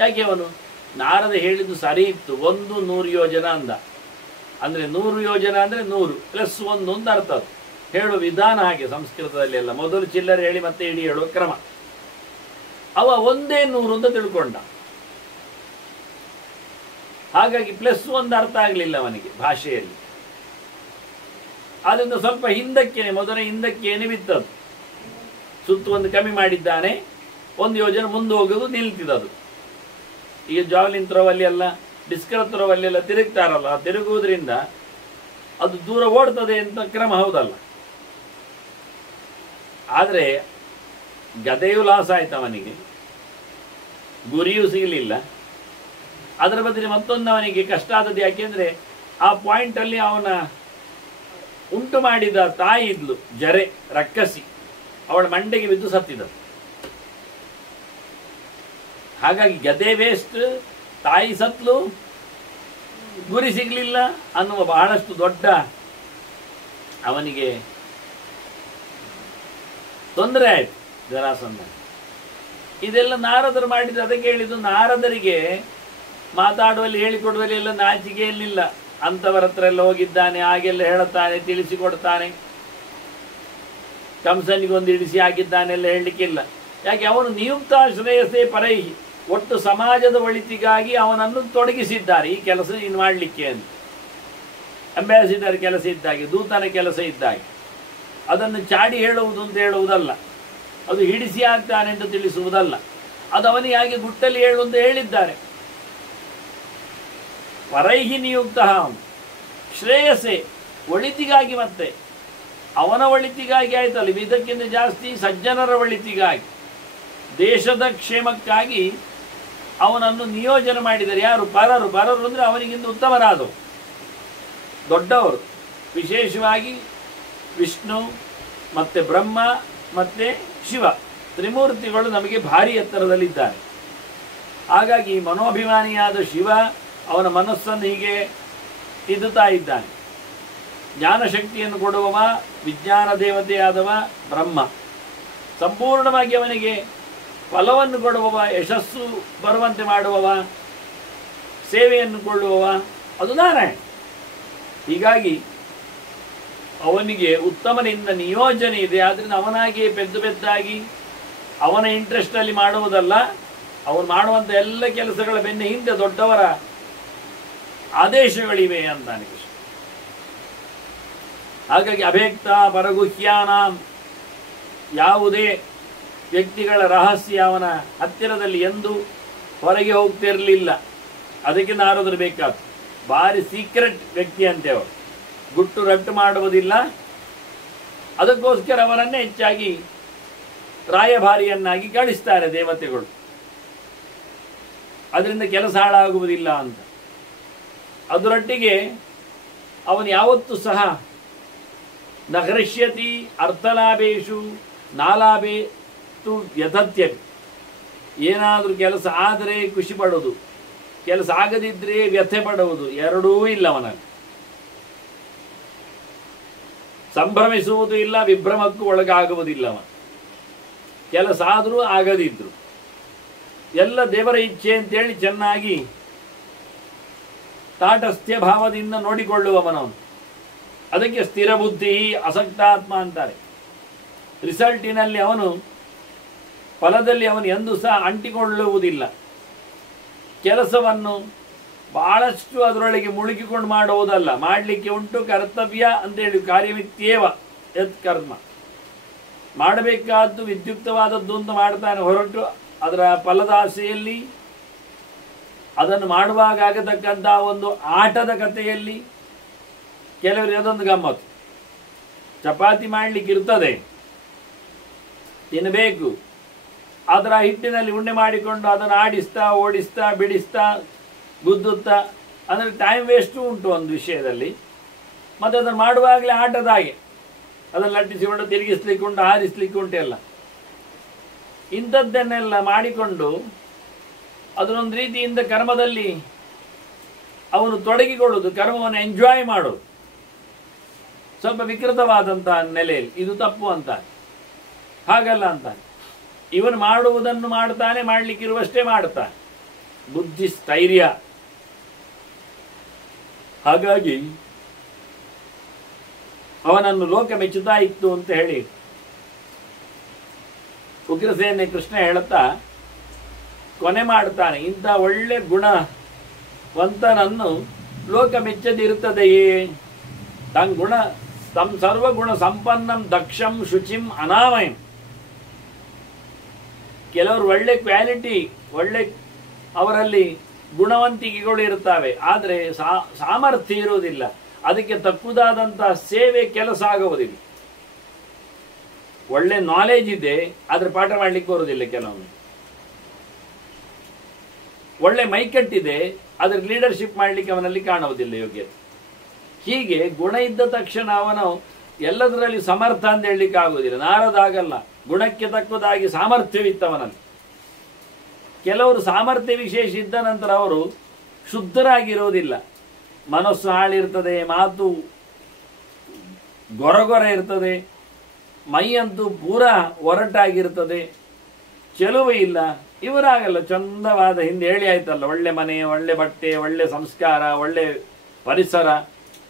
ಯಾಕೆ? ಅವನು ನಾರದ ಹೇಳಿದ್ದು ಸರಿ ಇತ್ತು, 100 ಯೋಜನ ಅಂದ. ಅಂದರೆ 100 ಯೋಜನ ಅಂದರೆ 100 ಪ್ಲಸ್ 1 ಅಂತ ಅರ್ಥ. ಅದು ಹೇಳುವ ವಿಧಾನ ಹಾಗೆ ಸಂಸ್ಕೃತದಲ್ಲಿ ಎಲ್ಲ, ಮೊದಲು ಚಿಲ್ಲರೆ ಹೇಳಿ ಮತ್ತೆ ಇಡೀ ಹೇಳುವ ಕ್ರಮ. ಅವ ಒಂದೇ 100 ಅಂತ ತಿಳ್ಕೊಂಡ. ಹಾಗಾಗಿ ಪ್ಲಸ್ 1 ಅರ್ಥ ಆಗಲಿಲ್ಲ ಅವನಿಗೆ ಭಾಷೆಯಲ್ಲಿ. ಆದ್ದರಿಂದ ಸ್ವಲ್ಪ ಹಿಂದಕ್ಕೇನೆ, ಮೊದಲ ಹಿಂದಕ್ಕೇನೆ ಬಿತ್ತದು. ಸುತ್ತು 1 ಕಮ್ಮಿ ಮಾಡಿದ್ದಾನೆ, 1 ಯೋಜನೆ ಮುಂದೆ ಹೋಗೋದು ನಿಲ್ತಿದ್ದದು. ಈಗ ಜಾವ್ಲಿನ್ ಥ್ರೋವಲ್ಲಿ ಎಲ್ಲ, ಡಿಸ್ಕರ್ ಥ್ರೋವಲ್ಲಿ ಎಲ್ಲ ತಿರುಗ್ತಾರಲ್ಲ, ತಿರುಗುವುದರಿಂದ ಅದು ದೂರ ಓಡ್ತದೆ ಅಂತ ಕ್ರಮ ಹೌದಲ್ಲ. ಆದರೆ ಗದೆಯೂ ಲಾಸ್ ಆಯ್ತು ಅವನಿಗೆ, ಗುರಿಯೂ ಸಿಗಲಿಲ್ಲ. ಅದರ ಬದಲಿಗೆ ಮತ್ತೊಂದು ಅವನಿಗೆ ಕಷ್ಟ ಆದದ್ದು. ಯಾಕೆಂದರೆ ಆ ಪಾಯಿಂಟಲ್ಲಿ ಅವನ ಉಂಟು ಮಾಡಿದ ತಾಯಿ ಇದ್ಲು, ಜರೆ ರಕ್ಕಸಿ, ಅವಳ ಮಂಡೆಗೆ ಬಿದ್ದು ಸತ್ತಿದ್ದಳು. ಹಾಗಾಗಿ ಗದೆ ವೇಸ್ಟ್, ತಾಯಿ ಸತ್ಲು, ಗುರಿ ಸಿಗಲಿಲ್ಲ ಅನ್ನುವ ಬಹಳಷ್ಟು ದೊಡ್ಡ ಅವನಿಗೆ ತೊಂದರೆ ಆಯಿತು ಜರಾಸಂಧ. ಇದೆಲ್ಲ ನಾರದರು ಮಾಡಿದ್ದು. ಅದಕ್ಕೆ ಹೇಳಿದ್ದು, ನಾರದರಿಗೆ ಮಾತಾಡುವಲ್ಲಿ ಹೇಳಿಕೊಡುವಲ್ಲಿ ಎಲ್ಲ ನಾಚಿಕೆಯಲ್ಲಿಲ್ಲ. ಅಂಥವರ ಹತ್ರ ಎಲ್ಲ ಹೋಗಿದ್ದಾನೆ, ಹಾಗೆಲ್ಲ ಹೇಳುತ್ತಾನೆ, ತಿಳಿಸಿಕೊಡ್ತಾನೆ. ಕಂಸನಿಗೊಂದು ಇಡಿಸಿ ಹಾಕಿದ್ದಾನೆ ಎಲ್ಲ ಹೇಳಲಿಕ್ಕಿಲ್ಲ. ಯಾಕೆ? ಅವನು ನಿಯುಕ್ತ ಶ್ರೇಯಸೇ ಪರೈಹಿ, ಒಟ್ಟು ಸಮಾಜದ ಒಳಿತಿಗಾಗಿ ಅವನನ್ನು ತೊಡಗಿಸಿದ್ದಾರೆ ಈ ಕೆಲಸ ನೀನು ಮಾಡಲಿಕ್ಕೆ ಅಂತ. ಅಂಬಾಸಿಡರ್ ಕೆಲಸ ಇದ್ದಾಗೆ, ದೂತನ ಕೆಲಸ ಇದ್ದಾಗೆ. ಅದನ್ನು ಚಾಡಿ ಹೇಳುವುದು ಅಂತ ಹೇಳುವುದಲ್ಲ, ಅದು ಹಿಡಿಸಿ ಆಗ್ತಾನೆ ಅಂತ ತಿಳಿಸುವುದಲ್ಲ. ಅದು ಅವನಿಗೆ ಹಾಗೆ ಗುಟ್ಟಲ್ಲಿ ಹೇಳು ಅಂತ ಹೇಳಿದ್ದಾರೆ. ಪರೈಹಿ ನಿಯುಕ್ತ ಶ್ರೇಯಸೆ, ಒಳಿತಿಗಾಗಿ. ಮತ್ತೆ ಅವನ ಒಳಿತಿಗಾಗಿ ಆಯ್ತಲ್ಲ, ಇದಕ್ಕಿಂತ ಜಾಸ್ತಿ ಸಜ್ಜನರ ಒಳಿತಿಗಾಗಿ, ದೇಶದ ಕ್ಷೇಮಕ್ಕಾಗಿ ಅವನನ್ನು ನಿಯೋಜನೆ ಮಾಡಿದ್ದಾರೆ. ಯಾರು? ಪರರು. ಪರರು ಅಂದರೆ ಅವನಿಗಿಂತ ಉತ್ತಮರಾದವರು, ದೊಡ್ಡವರು. ವಿಶೇಷವಾಗಿ ವಿಷ್ಣು ಮತ್ತು ಬ್ರಹ್ಮ ಮತ್ತು ಶಿವ ತ್ರಿಮೂರ್ತಿಗಳು ನಮಗೆ ಭಾರಿ ಎತ್ತರದಲ್ಲಿದ್ದಾರೆ. ಹಾಗಾಗಿ ಮನೋಭಿಮಾನಿಯಾದ ಶಿವ ಅವನ ಮನಸ್ಸನ್ನು ಹೀಗೆ ತಿದ್ದುತ್ತಾ ಇದ್ದಾನೆ. ಜ್ಞಾನಶಕ್ತಿಯನ್ನು ಕೊಡುವವ, ವಿಜ್ಞಾನ ದೇವತೆಯಾದವ ಬ್ರಹ್ಮ. ಸಂಪೂರ್ಣವಾಗಿ ಅವನಿಗೆ ಫಲವನ್ನು ಕೊಡುವವ, ಯಶಸ್ಸು ಬರುವಂತೆ ಮಾಡುವವ, ಸೇವೆಯನ್ನು ಕೊಳ್ಳುವವ ಅದು ನಾರಾಯಣ. ಹೀಗಾಗಿ ಅವನಿಗೆ ಉತ್ತಮನಿಂದ ನಿಯೋಜನೆ ಇದೆ. ಆದ್ದರಿಂದ ಅವನಾಗಿಯೇ ಪೆದ್ದು ಪೆದ್ದಾಗಿ ಅವನ ಇಂಟ್ರೆಸ್ಟಲ್ಲಿ ಮಾಡುವುದಲ್ಲ, ಅವನು ಮಾಡುವಂಥ ಎಲ್ಲ ಕೆಲಸಗಳ ಬೆನ್ನ ಹಿಂದೆ ದೊಡ್ಡವರ ಆದೇಶಗಳಿವೆ ಅಂತಾನೆ ಕೃಷ್ಣ. ಹಾಗಾಗಿ ಅಭೇಕ್ತ ಪರಗುಹ್ಯಾನ, ಯಾವುದೇ ವ್ಯಕ್ತಿಗಳ ರಹಸ್ಯ ಅವನ ಹತ್ತಿರದಲ್ಲಿ ಎಂದು ಹೊರಗೆ ಹೋಗ್ತಿರಲಿಲ್ಲ. ಅದಕ್ಕೆ ನಾರದರು ಬೇಕಾದ್ರು. ಭಾರಿ ಸೀಕ್ರೆಟ್ ವ್ಯಕ್ತಿ ಅಂತೇವರು, ಗುಟ್ಟು ರಟ್ಟು ಮಾಡುವುದಿಲ್ಲ. ಅದಕ್ಕೋಸ್ಕರ ಅವರನ್ನೇ ಹೆಚ್ಚಾಗಿ ರಾಯಭಾರಿಯನ್ನಾಗಿ ಕಳಿಸ್ತಾರೆ ದೇವತೆಗಳು, ಅದರಿಂದ ಕೆಲಸ ಹಾಳಾಗುವುದಿಲ್ಲ ಅಂತ. ಅದರೊಟ್ಟಿಗೆ ಅವನು ಯಾವತ್ತೂ ಸಹ ನಗರಿಷ್ಯತಿ ಅರ್ಥಲಾಭೇಶು ನಾಲಾಭೇ ತು ವ್ಯಥತ್ಯಪಿ, ಏನಾದರೂ ಕೆಲಸ ಆದರೆ ಖುಷಿ ಪಡೋದು, ಕೆಲಸ ಆಗದಿದ್ರೆ ವ್ಯಥೆ ಪಡುವುದು, ಎರಡೂ ಇಲ್ಲ ಅವನಲ್ಲಿ. ಸಂಭ್ರಮಿಸುವುದು ಇಲ್ಲ, ವಿಭ್ರಮಕ್ಕೂ ಒಳಗಾಗುವುದಿಲ್ಲ ಅವನು. ಕೆಲಸ ಆದರೂ ಆಗದಿದ್ರು ಎಲ್ಲ ದೇವರ ಇಚ್ಛೆ ಅಂತೇಳಿ ಚೆನ್ನಾಗಿ ತಾಟಸ್ಥ್ಯ ಭಾವದಿಂದ ನೋಡಿಕೊಳ್ಳುವವನವನು. ಅದಕ್ಕೆ ಸ್ಥಿರ ಬುದ್ಧಿ ಅಸಕ್ತಾತ್ಮ ಅಂತಾರೆ. ರಿಸಲ್ಟಿನಲ್ಲಿ ಅವನು, ಫಲದಲ್ಲಿ ಅವನು ಎಂದೂ ಸಹ ಅಂಟಿಕೊಳ್ಳುವುದಿಲ್ಲ. ಕೆಲಸವನ್ನು ಬಹಳಷ್ಟು ಅದರೊಳಗೆ ಮುಳುಗಿಕೊಂಡು ಮಾಡುವುದಲ್ಲ, ಮಾಡಲಿಕ್ಕೆ ಉಂಟು ಕರ್ತವ್ಯ ಅಂತೇಳಿ ಕಾರ್ಯಮಿತ್ಯೇವ ಯತ್ ಕರ್ಮ, ಮಾಡಬೇಕಾದ್ದು ವಿದ್ಯುಕ್ತವಾದದ್ದು ಅಂತ ಮಾಡ್ತಾನೆ ಹೊರಟು ಅದರ ಫಲದ ಆಸೆಯಲ್ಲಿ, ಅದನ್ನು ಮಾಡುವಾಗ ಆಗತಕ್ಕಂಥ ಒಂದು ಆಟದ ಕಥೆಯಲ್ಲಿ. ಕೆಲವರಿಗೆ ಅದೊಂದು ಗಮ್ಮತ್ತು, ಚಪಾತಿ ಮಾಡಲಿಕ್ಕೆ ಇರ್ತದೆ, ತಿನ್ನಬೇಕು, ಅದರ ಹಿಟ್ಟಿನಲ್ಲಿ ಉಂಡೆ ಮಾಡಿಕೊಂಡು ಅದನ್ನು ಆಡಿಸ್ತಾ ಓಡಿಸ್ತಾ ಬಿಡಿಸ್ತಾ ಗುದ್ದುತ್ತಾ, ಅಂದರೆ ಟೈಮ್ ವೇಸ್ಟು ಉಂಟು ಒಂದು ವಿಷಯದಲ್ಲಿ. ಮತ್ತು ಅದನ್ನು ಮಾಡುವಾಗಲೇ ಆಟದ ಹಾಗೆ ಅದನ್ನು ಲಟ್ಟಿಸಿಕೊಂಡು ತಿರುಗಿಸ್ಲಿಕ್ಕೆ ಉಂಟು, ಹಾರಿಸ್ಲಿಕ್ಕೆ ಉಂಟು ಎಲ್ಲ. ಇಂಥದ್ದನ್ನೆಲ್ಲ ಮಾಡಿಕೊಂಡು ಅದನ್ನೊಂದು ರೀತಿಯಿಂದ ಕರ್ಮದಲ್ಲಿ ಅವನು ತೊಡಗಿಕೊಳ್ಳುವುದು, ಕರ್ಮವನ್ನು ಎಂಜಾಯ್ ಮಾಡೋದು ಸ್ವಲ್ಪ ವಿಕೃತವಾದಂತಹ ನೆಲೆಯಲ್ಲಿ. ಇದು ತಪ್ಪು ಅಂತ, ಹಾಗಲ್ಲ ಅಂತ. ಇವನು ಮಾಡುವುದನ್ನು ಮಾಡ್ತಾನೆ, ಮಾಡಲಿಕ್ಕಿರುವಷ್ಟೇ ಮಾಡ್ತಾನೆ, ಬುದ್ಧಿ ಸ್ಥೈರ್ಯ. ಹಾಗಾಗಿ ಅವನನ್ನು ಲೋಕ ಮೆಚ್ಚುತ್ತಾ ಇತ್ತು ಅಂತ ಹೇಳಿ ಉಗ್ರಸೇನೆ ಕೃಷ್ಣ ಹೇಳುತ್ತಾ ಕೊನೆ ಮಾಡ್ತಾನೆ. ಇಂಥ ಒಳ್ಳೆ ಗುಣವಂತನನ್ನು ಲೋಕ ಮೆಚ್ಚದಿರುತ್ತದೆಯೇ? ತಂ ಸರ್ವಗುಣ ಸಂಪನ್ನಂ ದಕ್ಷಂ ಶುಚಿಂ ಅನಾಮಯಂ. ಕೆಲವರು ಒಳ್ಳೆ ಕ್ವಾಲಿಟಿ, ಒಳ್ಳೆ ಅವರಲ್ಲಿ ಗುಣವಂತಿಕೆಗಳು ಇರುತ್ತವೆ, ಆದರೆ ಸಾಮರ್ಥ್ಯ ಇರುವುದಿಲ್ಲ. ಅದಕ್ಕೆ ತಕ್ಕುದಾದಂತಹ ಸೇವೆ ಕೆಲಸ ಆಗುವುದಿಲ್ಲ. ಒಳ್ಳೆ ನಾಲೆಜ್ ಇದೆ, ಆದರೆ ಪಾಠ ಮಾಡಲಿಕ್ಕೆ ಬರುವುದಿಲ್ಲ ಕೆಲವೊಮ್ಮೆ. ಒಳ್ಳೆ ಮೈಕಟ್ಟಿದೆ, ಅದರ ಲೀಡರ್ಶಿಪ್ ಮಾಡಲಿಕ್ಕೆ ಅವನಲ್ಲಿ ಕಾಣುವುದಿಲ್ಲ ಯೋಗ್ಯತೆ. ಹೀಗೆ ಗುಣ ಇದ್ದ ತಕ್ಷಣ ಅವನು ಎಲ್ಲದರಲ್ಲಿ ಸಮರ್ಥ ಅಂತ ಹೇಳಲಿಕ್ಕೆ ಆಗುವುದಿಲ್ಲ. ನಾರದಾಗಲ್ಲ, ಗುಣಕ್ಕೆ ತಕ್ಕದಾಗಿ ಸಾಮರ್ಥ್ಯವಿತ್ತವನಲ್ಲಿ. ಕೆಲವರು ಸಾಮರ್ಥ್ಯ ವಿಶೇಷ ಇದ್ದ ನಂತರ ಅವರು ಶುದ್ಧರಾಗಿರೋದಿಲ್ಲ. ಮನಸ್ಸು ಹಾಳಿರ್ತದೆ, ಮಾತು ಗೊರಗೊರ ಇರ್ತದೆ, ಮೈಯಂತೂ ಪೂರಾ ಒರಟಾಗಿರ್ತದೆ, ಚೆಲುವು ಇಲ್ಲ. ಇವರಾಗಲ್ಲ, ಚಂದವಾದ, ಹಿಂದೆ ಹೇಳಿ ಆಯ್ತಲ್ಲ, ಒಳ್ಳೆ ಮನೆ, ಒಳ್ಳೆ ಬಟ್ಟೆ, ಒಳ್ಳೆ ಸಂಸ್ಕಾರ, ಒಳ್ಳೆ ಪರಿಸರ,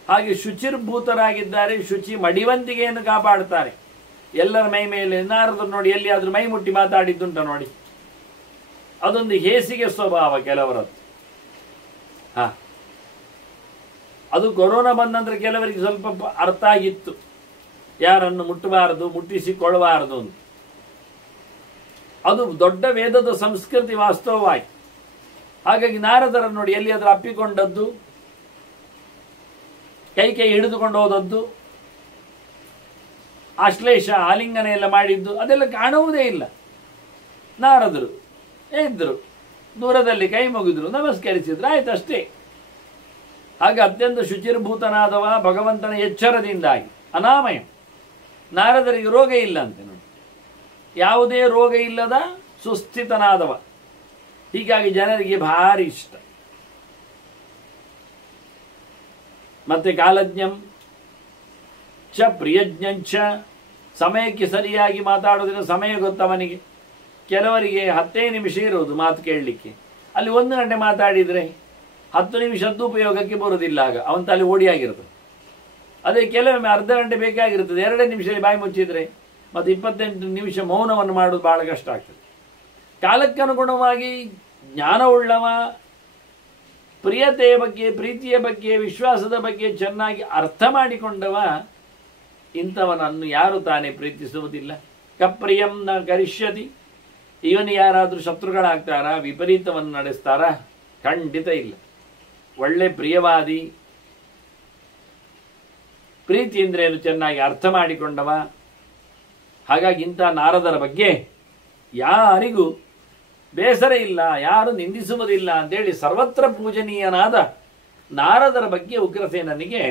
ಹಾಗೆ ಶುಚಿರ್ಭೂತರಾಗಿದ್ದಾರೆ. ಶುಚಿ ಮಡಿವಂತಿಗೆಯನ್ನು ಕಾಪಾಡ್ತಾರೆ ಎಲ್ಲರ ಮೈ ಮೇಲೆ. ನಾರದರು ನೋಡಿ ಎಲ್ಲಿಯಾದ್ರೂ ಮೈ ಮುಟ್ಟಿ ಮಾತಾಡಿದ್ದುಂಟ ನೋಡಿ, ಅದೊಂದು ಹೇಸಿಗೆ ಸ್ವಭಾವ ಕೆಲವರದ್ದು. ಅದು ಕೊರೋನಾ ಬಂದ ನಂತರ ಕೆಲವರಿಗೆ ಸ್ವಲ್ಪ ಅರ್ಥ ಆಗಿತ್ತು, ಯಾರನ್ನು ಮುಟ್ಟಬಾರದು, ಮುಟ್ಟಿಸಿಕೊಳ್ಳಬಾರದು ಅಂತ. ಅದು ದೊಡ್ಡ ವೇದದ ಸಂಸ್ಕೃತಿ ವಾಸ್ತವವಾಗಿ. ಹಾಗಾಗಿ ನಾರದರನ್ನು ನೋಡಿ ಎಲ್ಲಿಯಾದ್ರೂ ಅಪ್ಪಿಕೊಂಡದ್ದು, ಕೈ ಹಿಡಿದುಕೊಂಡು ಹೋದದ್ದು, ಆಶ್ಲೇಷ ಆಲಿಂಗನ ಎಲ್ಲ ಮಾಡಿದ್ದು ಅದೆಲ್ಲ ಕಾಣುವುದೇ ಇಲ್ಲ. ನಾರದರು ಇದ್ರು, ದೂರದಲ್ಲಿ ಕೈ ಮುಗಿದ್ರು, ನಮಸ್ಕರಿಸಿದ್ರು, ಆಯ್ತು ಅಷ್ಟೇ. ಹಾಗೆ ಅತ್ಯಂತ ಶುಚಿರ್ಭೂತನಾದವ ಭಗವಂತನ ಎಚ್ಚರದಿಂದಾಗಿ ಅನಾಮಯ. ನಾರದರಿಗೆ ರೋಗ ಇಲ್ಲ ಅಂತೆ ನೋಡಿ, ಯಾವುದೇ ರೋಗ ಇಲ್ಲದ ಸುಸ್ಥಿತನಾದವ. ಹೀಗಾಗಿ ಜನರಿಗೆ ಭಾರಿ ಇಷ್ಟ. ಮತ್ತೆ ಕಾಲಜ್ಞಂ ಚ ಪ್ರಿಯಜ್ಞಂಚ, ಸಮಯಕ್ಕೆ ಸರಿಯಾಗಿ ಮಾತಾಡೋದ್ರಿಂದ ಸಮಯ ಗೊತ್ತವನಿಗೆ. ಕೆಲವರಿಗೆ 10 ನಿಮಿಷ ಇರುವುದು ಮಾತು ಕೇಳಲಿಕ್ಕೆ, ಅಲ್ಲಿ 1 ಗಂಟೆ ಮಾತಾಡಿದರೆ 10 ನಿಮಿಷದ್ದು ಉಪಯೋಗಕ್ಕೆ ಬರುವುದಿಲ್ಲ. ಆಗ ಅವನ ತಲೆ ಓಡಿಯಾಗಿರ್ತದೆ. ಅದೇ ಕೆಲವೊಮ್ಮೆ ಅರ್ಧ ಗಂಟೆ ಬೇಕಾಗಿರ್ತದೆ, 2 ನಿಮಿಷದಲ್ಲಿ ಬಾಯಿ ಮುಚ್ಚಿದ್ರೆ ಮತ್ತು 28 ನಿಮಿಷ ಮೌನವನ್ನು ಮಾಡೋದು ಬಹಳ ಕಷ್ಟ ಆಗ್ತದೆ. ಕಾಲಕ್ಕನುಗುಣವಾಗಿ ಜ್ಞಾನವುಳ್ಳವ, ಪ್ರಿಯತೆಯ ಬಗ್ಗೆ, ಪ್ರೀತಿಯ ಬಗ್ಗೆ, ವಿಶ್ವಾಸದ ಬಗ್ಗೆ ಚೆನ್ನಾಗಿ ಅರ್ಥ ಮಾಡಿಕೊಂಡವ ಇಂಥವನನ್ನು ಯಾರು ತಾನೇ ಪ್ರೀತಿಸುವುದಿಲ್ಲ. ಕಪ್ರಿಯಂ ನ ಕರಿಷ್ಯತಿ. ಇವನು ಯಾರಾದರೂ ಶತ್ರುಗಳಾಗ್ತಾರಾ, ವಿಪರೀತವನ್ನು ನಡೆಸ್ತಾರಾ? ಖಂಡಿತ ಇಲ್ಲ. ಒಳ್ಳೆ ಪ್ರಿಯವಾದಿ, ಪ್ರೀತಿ ಎಂದ್ರೇನು ಚೆನ್ನಾಗಿ ಅರ್ಥ ಮಾಡಿಕೊಂಡವ. ಹಾಗಾಗಿ ಇಂಥ ನಾರದರ ಬಗ್ಗೆ ಯಾರಿಗೂ ಬೇಸರ ಇಲ್ಲ, ಯಾರು ನಿಂದಿಸುವುದಿಲ್ಲ ಅಂತೇಳಿ ಸರ್ವತ್ರ ಪೂಜನೀಯನಾದ ನಾರದರ ಬಗ್ಗೆ ಉಗ್ರಸೇನನಿಗೆ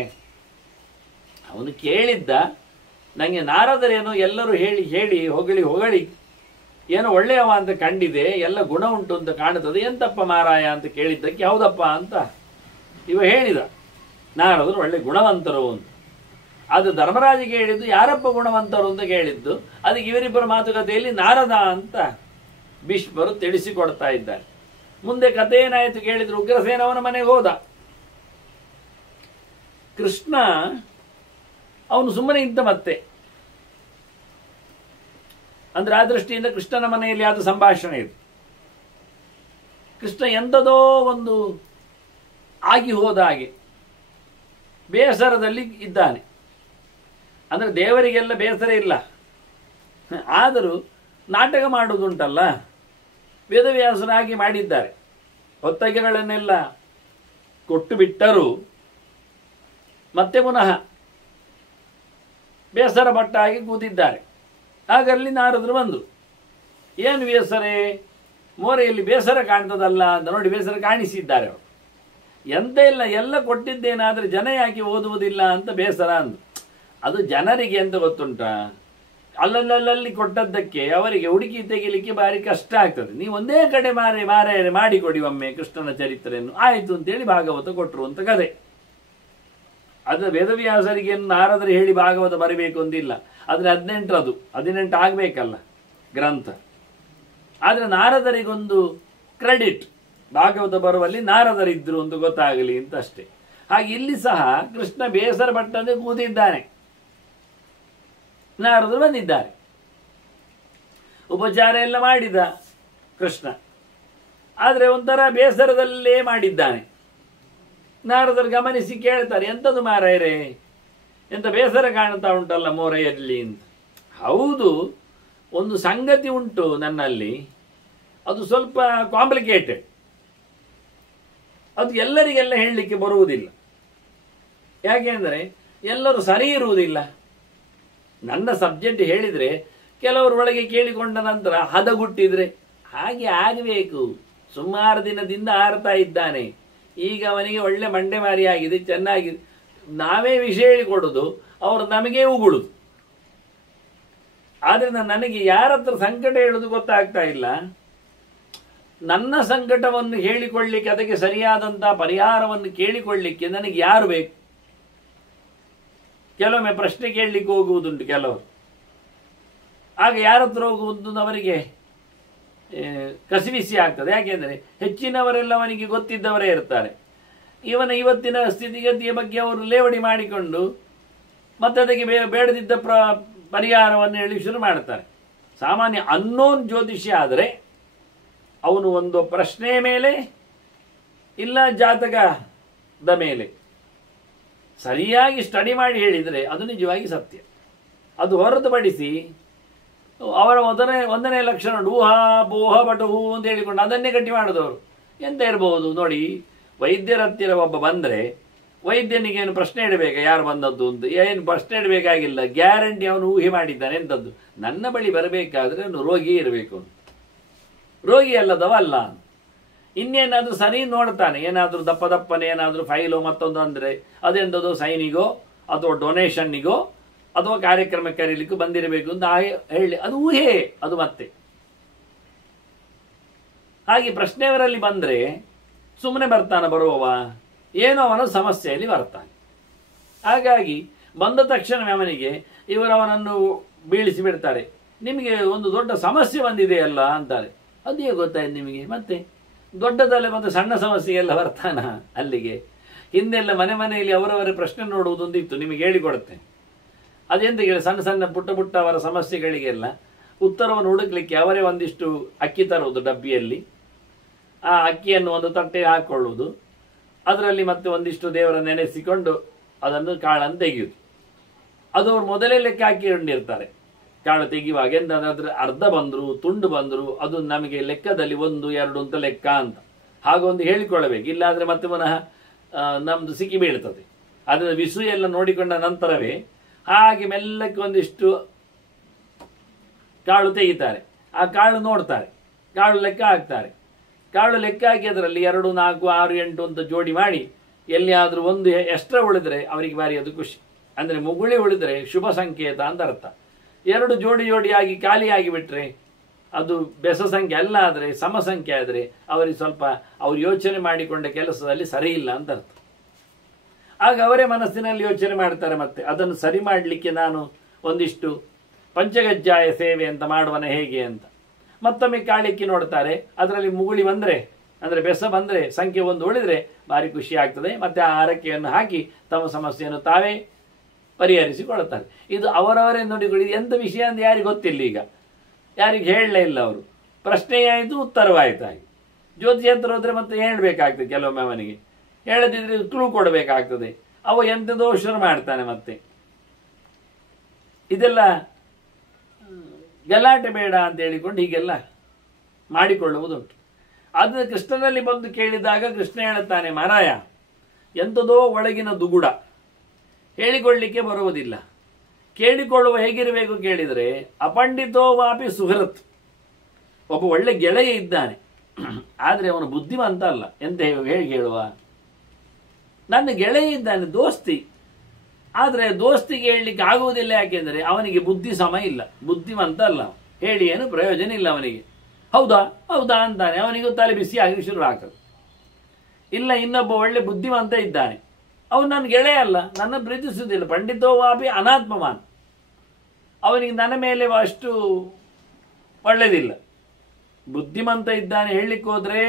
ಅವನು ಕೇಳಿದ್ದ. ನನಗೆ ನಾರದರೇನೋ ಎಲ್ಲರೂ ಹೇಳಿ ಹೇಳಿ ಹೊಗಳಿ ಏನೋ ಒಳ್ಳೆಯವ ಅಂತ ಕಂಡಿದೆ, ಎಲ್ಲ ಗುಣ ಉಂಟು ಅಂತ ಕಾಣುತ್ತದೆ, ಎಂತಪ್ಪ ಮಾರಾಯ ಅಂತ ಕೇಳಿದ್ದಕ್ಕೆ ಹೌದಪ್ಪ ಅಂತ ಇವ ಹೇಳಿದ. ನಾರದರು ಒಳ್ಳೆ ಗುಣವಂತರು ಅಂತ. ಅದು ಧರ್ಮರಾಜಿಗೆ ಹೇಳಿದ್ದು ಯಾರಪ್ಪ ಗುಣವಂತರು ಅಂತ ಕೇಳಿದ್ದು. ಅದಕ್ಕೆ ಇವರಿಬ್ಬರ ಮಾತುಕತೆಯಲ್ಲಿ ನಾರದ ಅಂತ ಭೀಷ್ಮರು ತಿಳಿಸಿಕೊಡ್ತಾ ಇದ್ದಾರೆ. ಮುಂದೆ ಕಥೆ ಏನಾಯಿತು ಕೇಳಿದ್ರು. ಉಗ್ರಸೇನವನ ಮನೆಗೆ ಹೋದ ಕೃಷ್ಣ. ಅವನು ಸುಮ್ಮನೆ ಇದ್ದ. ಮತ್ತೆ ಅಂದ್ರೆ ಆ ದೃಷ್ಟಿಯಿಂದ ಕೃಷ್ಣನ ಮನೆಯಲ್ಲಿ ಆದ ಸಂಭಾಷಣೆ ಇದು. ಕೃಷ್ಣ ಎಂಥದೋ ಒಂದು ಆಗಿ ಹೋದ ಹಾಗೆ ಬೇಸರದಲ್ಲಿ ಇದ್ದಾನೆ. ಅಂದ್ರೆ ದೇವರಿಗೆಲ್ಲ ಬೇಸರ ಇಲ್ಲ, ಆದರೂ ನಾಟಕ ಮಾಡುವುದುಂಟಲ್ಲ, ವೇದವ್ಯಾಸರಾಗಿ ಮಾಡಿದ್ದಾರೆ. ಹೊತ್ತಗೆಗಳನ್ನೆಲ್ಲ ಕೊಟ್ಟು ಬಿಟ್ಟರು ಮತ್ತೆ ಪುನಃ ಬೇಸರ ಪಟ್ಟಾಗಿ ಕೂತಿದ್ದಾರೆ. ಆಗಲ್ಲಿ ನಾರದರು ಬಂದರು. ಏನು ಬೇಸರೇ, ಮೋರೆಯಲ್ಲಿ ಬೇಸರ ಕಾಣ್ತದಲ್ಲ ಅಂತ ನೋಡಿ ಬೇಸರ ಕಾಣಿಸಿದ್ದಾರೆ ಅವರು. ಎಂತ ಇಲ್ಲ, ಎಲ್ಲ ಕೊಟ್ಟಿದ್ದೇನಾದ್ರೆ ಜನ ಯಾಕೆ ಓದುವುದಿಲ್ಲ ಅಂತ ಬೇಸರ ಅಂದು. ಅದು ಜನರಿಗೆ ಎಂತ ಗೊತ್ತುಂಟ, ಅಲ್ಲಲ್ಲಿ ಕೊಟ್ಟದ್ದಕ್ಕೆ ಅವರಿಗೆ ಹುಡುಕಿ ತೆಗಿಲಿಕ್ಕೆ ಭಾರಿ ಕಷ್ಟ ಆಗ್ತದೆ. ನೀವು ಒಂದೇ ಕಡೆ ಮಾಡಿಕೊಡಿ ಒಮ್ಮೆ ಕೃಷ್ಣನ ಚರಿತ್ರೆಯನ್ನು, ಆಯಿತು ಅಂತೇಳಿ ಭಾಗವತ ಕೊಟ್ಟರು ಅಂತ ಕತೆ. ಅದು ವೇದವ್ಯಾಸರಿಗೆ ನಾರದರು ಹೇಳಿ ಭಾಗವತ ಬರಬೇಕು ಅಂತಿಲ್ಲ. ಆದರೆ 18 ಆಗಬೇಕಲ್ಲ ಗ್ರಂಥ. ಆದರೆ ನಾರದರಿಗೊಂದು ಕ್ರೆಡಿಟ್, ಭಾಗವತ ಬರುವಲ್ಲಿ ನಾರದರಿದ್ರು ಅಂತ ಗೊತ್ತಾಗಲಿ ಅಂತ ಅಷ್ಟೇ. ಹಾಗೆ ಇಲ್ಲಿ ಸಹ ಕೃಷ್ಣ ಬೇಸರ ಪಟ್ಟಂತೆ ಕೂತಿದ್ದಾನೆ. ನಾರದರು ಬಂದಿದ್ದಾರೆ. ಉಪಚಾರ ಎಲ್ಲ ಮಾಡಿದ ಕೃಷ್ಣ, ಆದರೆ ಒಂಥರ ಬೇಸರದಲ್ಲೇ ಮಾಡಿದ್ದಾನೆ. ನಾರದರು ಗಮನಿಸಿ ಕೇಳ್ತಾರೆ, ಎಂಥದ್ದು ಮಾರಾಯರೇ, ಎಂತ ಬೇಸರ ಕಾಣ್ತಾ ಉಂಟಲ್ಲ ಮೋರೆಯಲ್ಲಿ ಅಂತ. ಹೌದು, ಒಂದು ಸಂಗತಿ ಉಂಟು ನನ್ನಲ್ಲಿ, ಅದು ಸ್ವಲ್ಪ ಕಾಂಪ್ಲಿಕೇಟೆಡ್, ಅದು ಎಲ್ಲರಿಗೆಲ್ಲ ಹೇಳಲಿಕ್ಕೆ ಬರುವುದಿಲ್ಲ. ಯಾಕೆಂದರೆ ಎಲ್ಲರೂ ಸರಿ ಇರುವುದಿಲ್ಲ. ನನ್ನ ಸಬ್ಜೆಕ್ಟ್ ಹೇಳಿದರೆ ಕೆಲವರು ಒಳಗೆ ಕೇಳಿಕೊಂಡ ನಂತರ ಹದಗುಟ್ಟಿದ್ರೆ ಹಾಗೆ ಆಗಬೇಕು. ಸುಮಾರು ದಿನದಿಂದ ಆರ್ತಾ ಇದ್ದಾನೆ, ಈಗ ಅವನಿಗೆ ಒಳ್ಳೆ ಮಂಡೆ ಮಾರಿ ಆಗಿದೆ, ಚೆನ್ನಾಗಿ ನಾವೇ ವಿಷಯ ಹೇಳಿಕೊಡೋದು, ಅವರು ನಮಗೇ ಉಗುಳುದು. ಆದ್ರಿಂದ ನನಗೆ ಯಾರ ಹತ್ರ ಸಂಕಟ ಹೇಳೋದು ಗೊತ್ತಾಗ್ತಾ ಇಲ್ಲ. ನನ್ನ ಸಂಕಟವನ್ನು ಹೇಳಿಕೊಳ್ಳಿಕ್ಕೆ, ಅದಕ್ಕೆ ಸರಿಯಾದಂತಹ ಪರಿಹಾರವನ್ನು ಕೇಳಿಕೊಳ್ಳಿಕ್ಕೆ ನನಗೆ ಯಾರು ಬೇಕು? ಕೆಲವೊಮ್ಮೆ ಪ್ರಶ್ನೆ ಕೇಳಲಿಕ್ಕೆ ಹೋಗುವುದುಂಟು ಕೆಲವರು. ಆಗ ಯಾರ ಹತ್ರ ಹೋಗುವುದು ಅವರಿಗೆ ಕಸಿವಿಸಿ ಆಗ್ತದೆ. ಯಾಕೆಂದರೆ ಹೆಚ್ಚಿನವರೆಲ್ಲ ಅವನಿಗೆ ಗೊತ್ತಿದ್ದವರೇ ಇರ್ತಾರೆ. ಇವತ್ತಿನ ಸ್ಥಿತಿಗತಿಯ ಬಗ್ಗೆ ಅವರು ಲೇವಡಿ ಮಾಡಿಕೊಂಡು ಮತ್ತೆ ಅದಕ್ಕೆ ಬೇಡದಿದ್ದ ಪರಿಹಾರವನ್ನು ಹೇಳಿ ಶುರು ಮಾಡ್ತಾರೆ. ಸಾಮಾನ್ಯ ಅನ್ನೋನ್ ಜ್ಯೋತಿಷ್ಯ ಆದರೆ ಅವನು ಒಂದು ಪ್ರಶ್ನೆಯ ಮೇಲೆ ಇಲ್ಲ ಜಾತಕದ ಮೇಲೆ ಸರಿಯಾಗಿ ಸ್ಟಡಿ ಮಾಡಿ ಹೇಳಿದರೆ ಅದು ನಿಜವಾಗಿ ಸತ್ಯ. ಅದು ಹೊರತುಪಡಿಸಿ ಅವರ ಒಂದನೇ ಲಕ್ಷಣ ಊಹಾ ಬೋಹ ಬಟಹೂ ಅಂತ ಹೇಳಿಕೊಂಡು ಅದನ್ನೇ ಗಟ್ಟಿ ಮಾಡಿದವರು ಎಂತ ಇರಬಹುದು ನೋಡಿ. ವೈದ್ಯರ ಹತ್ತಿರ ಒಬ್ಬ ಬಂದರೆ ವೈದ್ಯನಿಗೇನು ಪ್ರಶ್ನೆ ಇಡಬೇಕಾ ಯಾರು ಬಂದದ್ದು ಅಂತ? ಏನು ಪ್ರಶ್ನೆ ಇಡಬೇಕಾಗಿಲ್ಲ, ಗ್ಯಾರಂಟಿ ಅವನು ಊಹೆ ಮಾಡಿದ್ದಾನೆ. ಎಂಥದ್ದು, ನನ್ನ ಬಳಿ ಬರಬೇಕಾದ್ರೆ ಅವನು ರೋಗಿ ಇರಬೇಕು ಅಂತ. ರೋಗಿ ಅಲ್ಲದವ ಅಲ್ಲ. ಇನ್ನೇನಾದರೂ ಸರಿ ನೋಡ್ತಾನೆ, ಏನಾದರೂ ದಪ್ಪನೆ ಏನಾದರೂ ಫೈಲು ಮತ್ತೊಂದು ಅಂದರೆ ಅದೆಂಥದ್ದು ಸೈನಿಗೋ ಅಥವಾ ಡೊನೇಷನ್ನಿಗೋ ಅಥವಾ ಕಾರ್ಯಕ್ರಮಕ್ಕೆ ಕರೀಲಿಕ್ಕೂ ಬಂದಿರಬೇಕು ಅಂತ ಹೇಳಿ ಅದು ಊಹೆ. ಅದು ಮತ್ತೆ ಹಾಗೆ ಪ್ರಶ್ನೆಯವರಲ್ಲಿ ಬಂದರೆ ಸುಮ್ಮನೆ ಬರ್ತಾನೆ ಬರುವವ, ಏನೋ ಅವನ ಸಮಸ್ಯೆಯಲ್ಲಿ ಬರ್ತಾನೆ. ಹಾಗಾಗಿ ಬಂದ ತಕ್ಷಣವೇ ಅವನಿಗೆ ಇವರು ಅವನನ್ನು ಬೀಳಿಸಿ ಬಿಡ್ತಾರೆ. ನಿಮಗೆ ಒಂದು ದೊಡ್ಡ ಸಮಸ್ಯೆ ಬಂದಿದೆಯಲ್ಲ ಅಂತಾರೆ. ಅದೇ ಗೊತ್ತಾಯ್ತು ನಿಮಗೆ, ಮತ್ತೆ ದೊಡ್ಡದಲ್ಲೇ ಮತ್ತೆ ಸಣ್ಣ ಸಮಸ್ಯೆ ಎಲ್ಲ ಬರ್ತಾನ ಅಲ್ಲಿಗೆ. ಹಿಂದೆಲ್ಲ ಮನೆಯಲ್ಲಿ ಅವರವರ ಪ್ರಶ್ನೆ ನೋಡುವುದೊಂದಿತ್ತು, ನಿಮಗೆ ಹೇಳಿಕೊಡುತ್ತೇನೆ. ಅದೆಂತ ಹೇಳಿ ಸಣ್ಣ ಸಣ್ಣ ಪುಟ್ಟ ಅವರ ಸಮಸ್ಯೆಗಳಿಗೆಲ್ಲ ಉತ್ತರವನ್ನು ಹುಡುಕ್ಲಿಕ್ಕೆ ಅವರೇ ಒಂದಿಷ್ಟು ಅಕ್ಕಿ ತರುವುದು ಡಬ್ಬಿಯಲ್ಲಿ. ಆ ಅಕ್ಕಿಯನ್ನು ಒಂದು ತಟ್ಟೆ ಹಾಕೊಳ್ಳುವುದು, ಅದರಲ್ಲಿ ಮತ್ತೆ ಒಂದಿಷ್ಟು ದೇವರ ನೆನೆಸಿಕೊಂಡು ಅದನ್ನು ಕಾಳನ್ನು ತೆಗೆಯುವುದು. ಅದು ಅವ್ರು ಮೊದಲೇ ಲೆಕ್ಕ ಹಾಕಿಕೊಂಡಿರ್ತಾರೆ. ಕಾಳು ತೆಗೆಯುವಾಗ ಎಂದಾದ್ರೆ ಅರ್ಧ ಬಂದ್ರು ತುಂಡು ಬಂದ್ರು ಅದು ನಮಗೆ ಲೆಕ್ಕದಲ್ಲಿ 1, 2 ಅಂತ ಲೆಕ್ಕ ಅಂತ ಹಾಗೊಂದು ಹೇಳಿಕೊಳ್ಳಬೇಕು. ಇಲ್ಲಾದ್ರೆ ಮತ್ತೆ ಪುನಃ ನಮ್ದು ಸಿಕ್ಕಿ ಬೀಳ್ತದೆ. ಅದರ ವಿಸು ಎಲ್ಲ ನೋಡಿಕೊಂಡ ನಂತರವೇ ಹಾಗೆ ಮೆಲ್ಲಕ್ಕೆ ಒಂದಿಷ್ಟು ಕಾಳು ತೆಗಿತಾರೆ. ಆ ಕಾಳು ನೋಡ್ತಾರೆ, ಕಾಳು ಲೆಕ್ಕ ಹಾಕ್ತಾರೆ. ಕಾಳು ಲೆಕ್ಕ ಹಾಕಿ ಅದರಲ್ಲಿ 2, 4, 6, 8 ಅಂತ ಜೋಡಿ ಮಾಡಿ ಎಲ್ಲಿಯಾದ್ರೂ ಒಂದು ಎಕ್ಸ್ಟ್ರಾ ಉಳಿದ್ರೆ ಅವರಿಗೆ ಬಾರಿ ಅದು ಖುಷಿ. ಅಂದ್ರೆ ಮುಗುಳಿ ಉಳಿದ್ರೆ ಶುಭ ಸಂಕೇತ ಅಂತ ಅರ್ಥ. 2 ಜೋಡಿಯಾಗಿ ಖಾಲಿಯಾಗಿ ಬಿಟ್ರೆ ಅದು ಬೆಸ ಸಂಖ್ಯೆ ಅಲ್ಲ, ಆದರೆ ಸಮ ಸಂಖ್ಯೆ ಆದರೆ ಅವರಿಗೆ ಸ್ವಲ್ಪ ಅವ್ರು ಯೋಚನೆ ಮಾಡಿಕೊಂಡ ಕೆಲಸದಲ್ಲಿ ಸರಿ ಇಲ್ಲ ಅಂತ ಅರ್ಥ. ಆಗ ಅವರೇ ಮನಸ್ಸಿನಲ್ಲಿ ಯೋಚನೆ ಮಾಡ್ತಾರೆ, ಮತ್ತೆ ಅದನ್ನು ಸರಿ ಮಾಡಲಿಕ್ಕೆ ನಾನು ಒಂದಿಷ್ಟು ಪಂಚಗಜ್ಜಾಯ ಸೇವೆ ಅಂತ ಮಾಡುವನ ಹೇಗೆ ಅಂತ. ಮತ್ತೊಮ್ಮೆ ಕಾಳಿಕ್ಕಿ ನೋಡ್ತಾರೆ, ಅದರಲ್ಲಿ ಮುಗುಳಿ ಬಂದರೆ ಅಂದರೆ ಬೆಸ ಬಂದರೆ ಸಂಖ್ಯೆ 1 ಉಳಿದ್ರೆ ಭಾರಿ ಖುಷಿ ಆಗ್ತದೆ. ಮತ್ತೆ ಆ ಹರಕೆಯನ್ನು ಹಾಕಿ ತಮ್ಮ ಸಮಸ್ಯೆಯನ್ನು ತಾವೇ ಪರಿಹರಿಸಿಕೊಳ್ಳುತ್ತಾರೆ. ಇದು ಅವರವರೇ ನೋಡಿಕೊಳ್ಳಿ. ಎಂಥ ವಿಷಯ ಅಂತ ಯಾರಿಗೆ ಗೊತ್ತಿಲ್ಲ, ಈಗ ಯಾರಿಗೆ ಹೇಳಲೇ ಇಲ್ಲ ಅವರು. ಪ್ರಶ್ನೆ ಆಯಿತು, ಉತ್ತರವಾಯಿತು. ಹಾಗೆ ಜ್ಯೋತಿಷಿ ಹತ್ರ ಹೋದ್ರೆ ಮತ್ತೆ ಹೇಳಬೇಕಾಗ್ತದೆ, ಕೆಲವೊಮ್ಮೆ ಅವನಿಗೆ ಹೇಳದಿದ್ರೆ ಕ್ಲೂ ಕೊಡಬೇಕಾಗ್ತದೆ. ಅವ ಎಂಥದೋ ಶುರು ಮಾಡ್ತಾನೆ. ಮತ್ತೆ ಇದೆಲ್ಲ ಗಲಾಟೆ ಬೇಡ ಅಂತ ಹೇಳಿಕೊಂಡು ಹೀಗೆಲ್ಲ ಮಾಡಿಕೊಳ್ಳುವುದುಂಟು. ಅದನ್ನು ಕೃಷ್ಣನಲ್ಲಿ ಬಂದು ಕೇಳಿದಾಗ ಕೃಷ್ಣ ಹೇಳುತ್ತಾನೆ, ಮಾರಾಯ ಎಂಥದೋ ಒಳಗಿನ ದುಗುಡ ಹೇಳಿಕೊಳ್ಳಿಕ್ಕೆ ಬರುವುದಿಲ್ಲ. ಕೇಳಿಕೊಳ್ಳುವ ಹೇಗಿರಬೇಕು ಕೇಳಿದರೆ, ಅಪಂಡಿತೋ ವಾಪಿ ಸುಹೃತ್. ಒಬ್ಬ ಒಳ್ಳೆ ಗೆಳೆಯ ಇದ್ದಾನೆ, ಆದರೆ ಅವನು ಬುದ್ಧಿವಂತ ಅಲ್ಲ. ಎಂತ ಹೇಗೆ ಹೇಳುವ, ನನ್ನ ಗೆಳೆಯ ಇದ್ದಾನೆ, ದೋಸ್ತಿ, ಆದರೆ ದೋಸ್ತಿಗೆ ಹೇಳಲಿಕ್ಕೆ ಆಗುವುದಿಲ್ಲ. ಯಾಕೆಂದರೆ ಅವನಿಗೆ ಬುದ್ಧಿ ಸಮ ಇಲ್ಲ, ಬುದ್ಧಿವಂತ ಅಲ್ಲ. ಹೇಳಿ ಏನು ಪ್ರಯೋಜನ ಇಲ್ಲ ಅವನಿಗೆ. ಹೌದಾ ಹೌದಾ ಅಂತಾನೆ, ಅವನಿಗೂ ತಲೆ ಬಿಸಿ ಆಗಿ ಶುರು ಆಗ್ತದೆ. ಇಲ್ಲ, ಇನ್ನೊಬ್ಬ ಒಳ್ಳೆ ಬುದ್ಧಿವಂತ ಇದ್ದಾನೆ, ಅವನು ನನ್ನ ಗೆಳೆಯ ಅಲ್ಲ, ನನ್ನ ಪ್ರೀತಿಸುವುದಿಲ್ಲ. ಪಂಡಿತೋವಾಪಿ ಅನಾತ್ಮವಾನ್, ಅವನಿಗೆ ನನ್ನ ಮೇಲೆ ಅಷ್ಟು ಒಳ್ಳೆಯದಿಲ್ಲ. ಬುದ್ಧಿವಂತ ಇದ್ದಾನೆ ಹೇಳಲಿಕ್ಕೆ ಹೋದ್ರೆ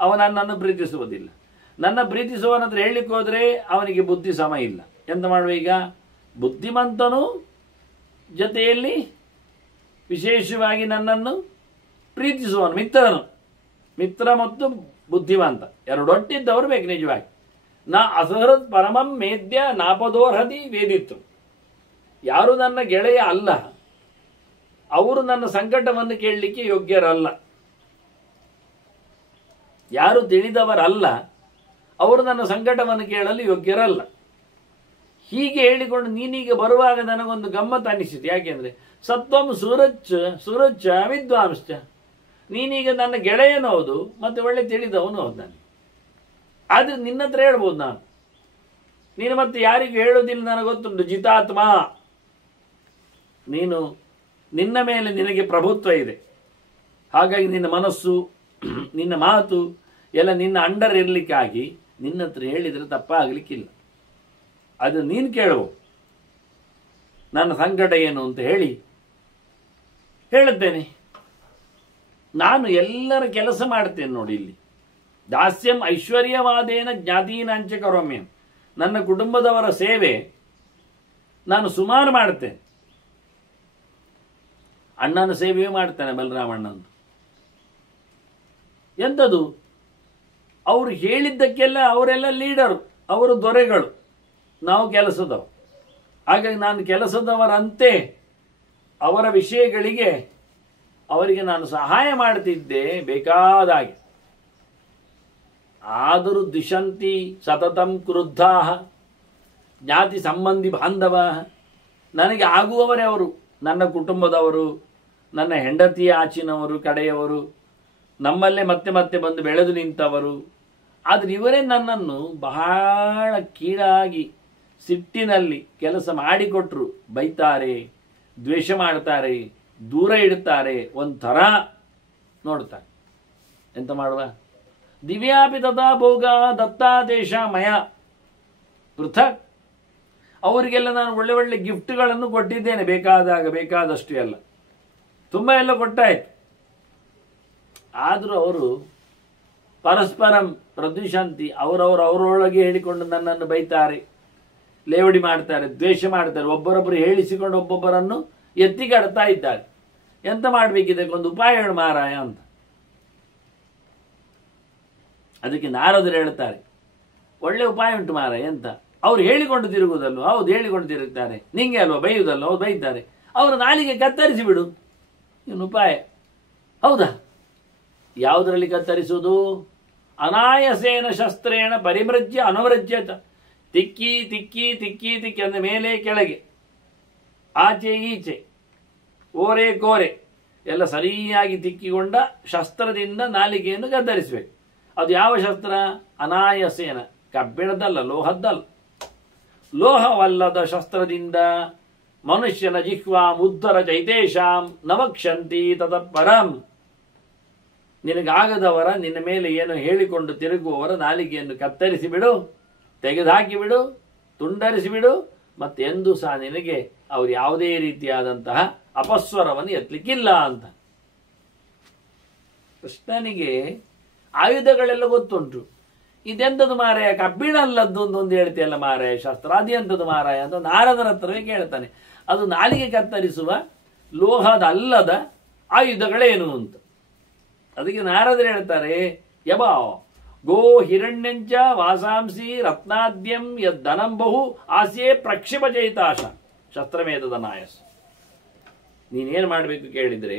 ಅವ ನನ್ನನ್ನು ಪ್ರೀತಿಸುವುದಿಲ್ಲ. ನನ್ನ ಪ್ರೀತಿಸುವನತ್ರ ಹೇಳಲಿಕ್ಕೆ ಹೋದ್ರೆ ಅವನಿಗೆ ಬುದ್ಧಿ ಸಮ ಇಲ್ಲ. ಎಂತ ಮಾಡುವ ಈಗ? ಬುದ್ಧಿವಂತನು ಜೊತೆಯಲ್ಲಿ ವಿಶೇಷವಾಗಿ ನನ್ನನ್ನು ಪ್ರೀತಿಸುವನು ಮಿತ್ರನು. ಮಿತ್ರ ಮತ್ತು ಬುದ್ಧಿವಂತ ಎರಡೊಟ್ಟಿದ್ದವರು ಬೇಕು ನಿಜವಾಗಿ. ನಾ ಅಸಹೃತ್ ಪರಮಂ ಮೇದ್ಯ ನಾಪದೋರ್ಹದಿ ವೇದಿತ್ತು. ಯಾರು ನನ್ನ ಗೆಳೆಯ ಅಲ್ಲ, ಅವರು ನನ್ನ ಸಂಕಟವನ್ನು ಕೇಳಲಿಕ್ಕೆ ಯೋಗ್ಯರಲ್ಲ. ಯಾರು ತಿಳಿದವರಲ್ಲ, ಅವರು ನನ್ನ ಸಂಕಟವನ್ನು ಕೇಳಲು ಯೋಗ್ಯರಲ್ಲ. ಹೀಗೆ ಹೇಳಿಕೊಂಡು ನೀನೀಗ ಬರುವಾಗ ನನಗೊಂದು ಗಮ್ಮತ್ತು ಅನಿಸಿತು. ಯಾಕೆಂದ್ರೆ ಸತ್ವಂ ಸುರಚ್ಚ ವಿದ್ವಾಂಶ್ಚ, ನೀನೀಗ ನನ್ನ ಗೆಳೆಯನೂ ಹೌದು ಮತ್ತೆ ಒಳ್ಳೆ ತಿಳಿದವನು ಹೌದು. ನನಗೆ ಆದ್ರೆ ನಿನ್ನ ಹತ್ರ ಹೇಳ್ಬೋದು ನಾನು, ನೀನು ಮತ್ತೆ ಯಾರಿಗೂ ಹೇಳೋದಿಲ್ಲ, ನನಗೆ ಗೊತ್ತುಂಟು. ಜಿತಾತ್ಮ, ನೀನು ನಿನ್ನ ಮೇಲೆ ನಿನಗೆ ಪ್ರಭುತ್ವ ಇದೆ. ಹಾಗಾಗಿ ನಿನ್ನ ಮನಸ್ಸು ನಿನ್ನ ಮಾತು ಎಲ್ಲ ನಿನ್ನ ಅಂಡರ್ ಇರಲಿಕ್ಕಾಗಿ ನಿನ್ನ ಹತ್ರ ಹೇಳಿದರೆ ತಪ್ಪಾಗಲಿಕ್ಕಿಲ್ಲ. ಅದು ನೀನು ಕೇಳುವ ನನ್ನ ಸಂಕಟ ಏನು ಅಂತ ಹೇಳುತ್ತೇನೆ. ನಾನು ಎಲ್ಲರ ಕೆಲಸ ಮಾಡ್ತೇನೆ ನೋಡಿ. ಇಲ್ಲಿ ದಾಸ್ಯಂ ಐಶ್ವರ್ಯವಾದೇನ ಜ್ಞಾತೀನಾಂಚ ಕರೋಮ್ಯಂ, ನನ್ನ ಕುಟುಂಬದವರ ಸೇವೆ ನಾನು ಸುಮಾರು ಮಾಡ್ತೇನೆ. ಅಣ್ಣನ ಸೇವೆಯೂ ಮಾಡ್ತೇನೆ, ಬಲರಾಮಣ್ಣಂದು. ಎಂಥದು? ಅವರು ಹೇಳಿದ್ದಕ್ಕೆಲ್ಲ ಅವರೆಲ್ಲ ಲೀಡರು, ಅವರು ದೊರೆಗಳು, ನಾವು ಕೆಲಸದವರು. ಹಾಗಾಗಿ ನಾನು ಕೆಲಸದವರಂತೆ ಅವರ ವಿಷಯಗಳಿಗೆ ಅವರಿಗೆ ನಾನು ಸಹಾಯ ಮಾಡ್ತಿದ್ದೆ ಬೇಕಾದಾಗೆ. ಆದರೂ ದಿಶಂತಿ ಸತತಂ ಕ್ರುದ್ಧಾ ಜ್ಞಾತಿ ಸಂಬಂಧಿ ಬಾಂಧವ, ನನಗೆ ಆಗುವವರೇ ಅವರು, ನನ್ನ ಕುಟುಂಬದವರು, ನನ್ನ ಹೆಂಡತಿಯ ಆಚಿನವರು, ಕಡೆಯವರು, ನಮ್ಮಲ್ಲೇ ಮತ್ತೆ ಮತ್ತೆ ಬಂದು ಬೆಳೆದು ನಿಂತವರು. ಆದರೆ ಇವರೇ ನನ್ನನ್ನು ಬಹಳ ಕೀಳಾಗಿ ಸಿಟ್ಟಿನಲ್ಲಿ ಕೆಲಸ ಮಾಡಿಕೊಟ್ರು ಬೈತಾರೆ, ದ್ವೇಷ ಮಾಡ್ತಾರೆ, ದೂರ ಇಡ್ತಾರೆ, ಒಂಥರ ನೋಡ್ತಾರೆ. ಎಂತ ಮಾಡುವ? ದಿವ್ಯಾಪಿ ತಥಾ ಭೋಗ ದತ್ತಾದೇಶ ಮಯ ಪೃಥಕ್. ಅವರಿಗೆಲ್ಲ ನಾನು ಒಳ್ಳೆ ಒಳ್ಳೆ ಗಿಫ್ಟ್ಗಳನ್ನು ಕೊಟ್ಟಿದ್ದೇನೆ, ಬೇಕಾದಾಗ ಬೇಕಾದಷ್ಟು ಎಲ್ಲ, ತುಂಬ ಎಲ್ಲ ಕೊಟ್ಟಾಯ್ತು. ಆದರೂ ಅವರು ಪರಸ್ಪರಂ ಪ್ರದ್ವಿಷಂತಿ, ಅವರೊಳಗೆ ಹೇಳಿಕೊಂಡು ನನ್ನನ್ನು ಬೈತಾರೆ, ಲೇವಡಿ ಮಾಡ್ತಾರೆ, ದ್ವೇಷ ಮಾಡ್ತಾರೆ, ಒಬ್ಬರೊಬ್ಬರು ಹೇಳಿಸಿಕೊಂಡು ಒಬ್ಬೊಬ್ಬರನ್ನು ಎತ್ತಿಗಾಡ್ತಾ ಇದ್ದಾರೆ. ಎಂತ ಮಾಡಬೇಕಿದೆ? ಒಂದು ಉಪಾಯ ಹೇಳು ಮಾರಾಯ ಅಂತ. ಅದಕ್ಕೆ ನಾರದರು ಹೇಳ್ತಾರೆ, ಒಳ್ಳೆ ಉಪಾಯ ಉಂಟು ಮಾರ ಎಂತ. ಅವ್ರು ಹೇಳಿಕೊಂಡು ತಿರುಗುವುದಲ್ವ? ಹೌದು, ಹೇಳಿಕೊಂಡು ತಿರುಗ್ತಾರೆ. ನಿಂಗೆ ಅಲ್ವಾ ಬೈಯುವುದಲ್ವ? ಹೌದು, ಬೈತಾರೆ. ಅವರು ನಾಲಿಗೆ ಕತ್ತರಿಸಿ ಬಿಡು, ಇವನು ಉಪಾಯ. ಹೌದಾ? ಯಾವುದರಲ್ಲಿ ಕತ್ತರಿಸುವುದು? ಅನಾಯಸೇನ ಶಸ್ತ್ರೇಣ ಪರಿಮೃಜ್ಯ ಅನುವೃಜ್ಯತ. ತಿಕ್ಕಿ ತಿಕ್ಕಿ ತಿಕ್ಕಿ ತಿಕ್ಕಿ ಅಂದರೆ ಮೇಲೆ ಕೆಳಗೆ, ಆಚೆ ಈಚೆ, ಓರೆ ಕೋರೆ ಎಲ್ಲ ಸರಿಯಾಗಿ ತಿಕ್ಕಿಕೊಂಡ ಶಸ್ತ್ರದಿಂದ ನಾಲಿಗೆಯನ್ನು ಕತ್ತರಿಸಬೇಕು. ಅದು ಯಾವ ಶಸ್ತ್ರ? ಅನಾಯಸೇನ, ಕಬ್ಬಿಣದಲ್ಲ, ಲೋಹದ್ದಲ್ಲ. ಲೋಹವಲ್ಲದ ಶಸ್ತ್ರದಿಂದ ಮನುಷ್ಯನ ಜಿಹ್ವಾಂ ಉದ್ಧರ ಚೈತೇಶಾಂ ನವಕ್ಷಂತಿ ತತಃಪರಂ. ನಿನಗಾಗದವರ, ನಿನ್ನ ಮೇಲೆ ಏನು ಹೇಳಿಕೊಂಡು ತಿರುಗುವವರ ನಾಲಿಗೆಯನ್ನು ಕತ್ತರಿಸಿ ಬಿಡು, ತೆಗೆದುಹಾಕಿ ಬಿಡು, ತುಂಡರಿಸಿ ಬಿಡು. ಮತ್ತೆಂದೂ ಸಹ ನಿನಗೆ ಅವರು ಯಾವುದೇ ರೀತಿಯಾದಂತಹ ಅಪಸ್ವರವನ್ನು ಎತ್ತಲಿಕ್ಕಿಲ್ಲ ಅಂತ. ಕೃಷ್ಣನಿಗೆ ಆಯುಧಗಳೆಲ್ಲ ಗೊತ್ತುಂಟು. ಇದೆಂಥದ್ದು ಮಾರಾಯ, ಕಬ್ಬಿಣ ಅಲ್ಲದ್ದು ಒಂದು ಹೇಳ್ತೀಯಲ್ಲ ಮಾರಾಯ ಶಾಸ್ತ್ರ, ಅದೆಂಥದ್ದು ಮಾರಾಯ ಅಂತ ನಾರದರ ಹತ್ರವೇ ಕೇಳ್ತಾನೆ. ಅದು ನಾಲಿಗೆ ಕತ್ತರಿಸುವ ಲೋಹದ ಅಲ್ಲದ ಆಯುಧಗಳೇನು ಅಂತ. ಅದಕ್ಕೆ ನಾರದರು ಹೇಳ್ತಾರೆ, ಯಬಾ ಗೋ ಹಿರಣ್ಯಂಚ ವಾಸಾಂಸಿ ರತ್ನಾದ್ಯಂ ಯದ್ದನಂ ಬಹು ಆಸ್ಯೆ ಪ್ರಕ್ಷಿಪ ಚೈತಾಶ ಶಸ್ತ್ರಮೇಧದ ನಾಯಸ್. ನೀನೇನು ಮಾಡಬೇಕು ಕೇಳಿದ್ರೆ,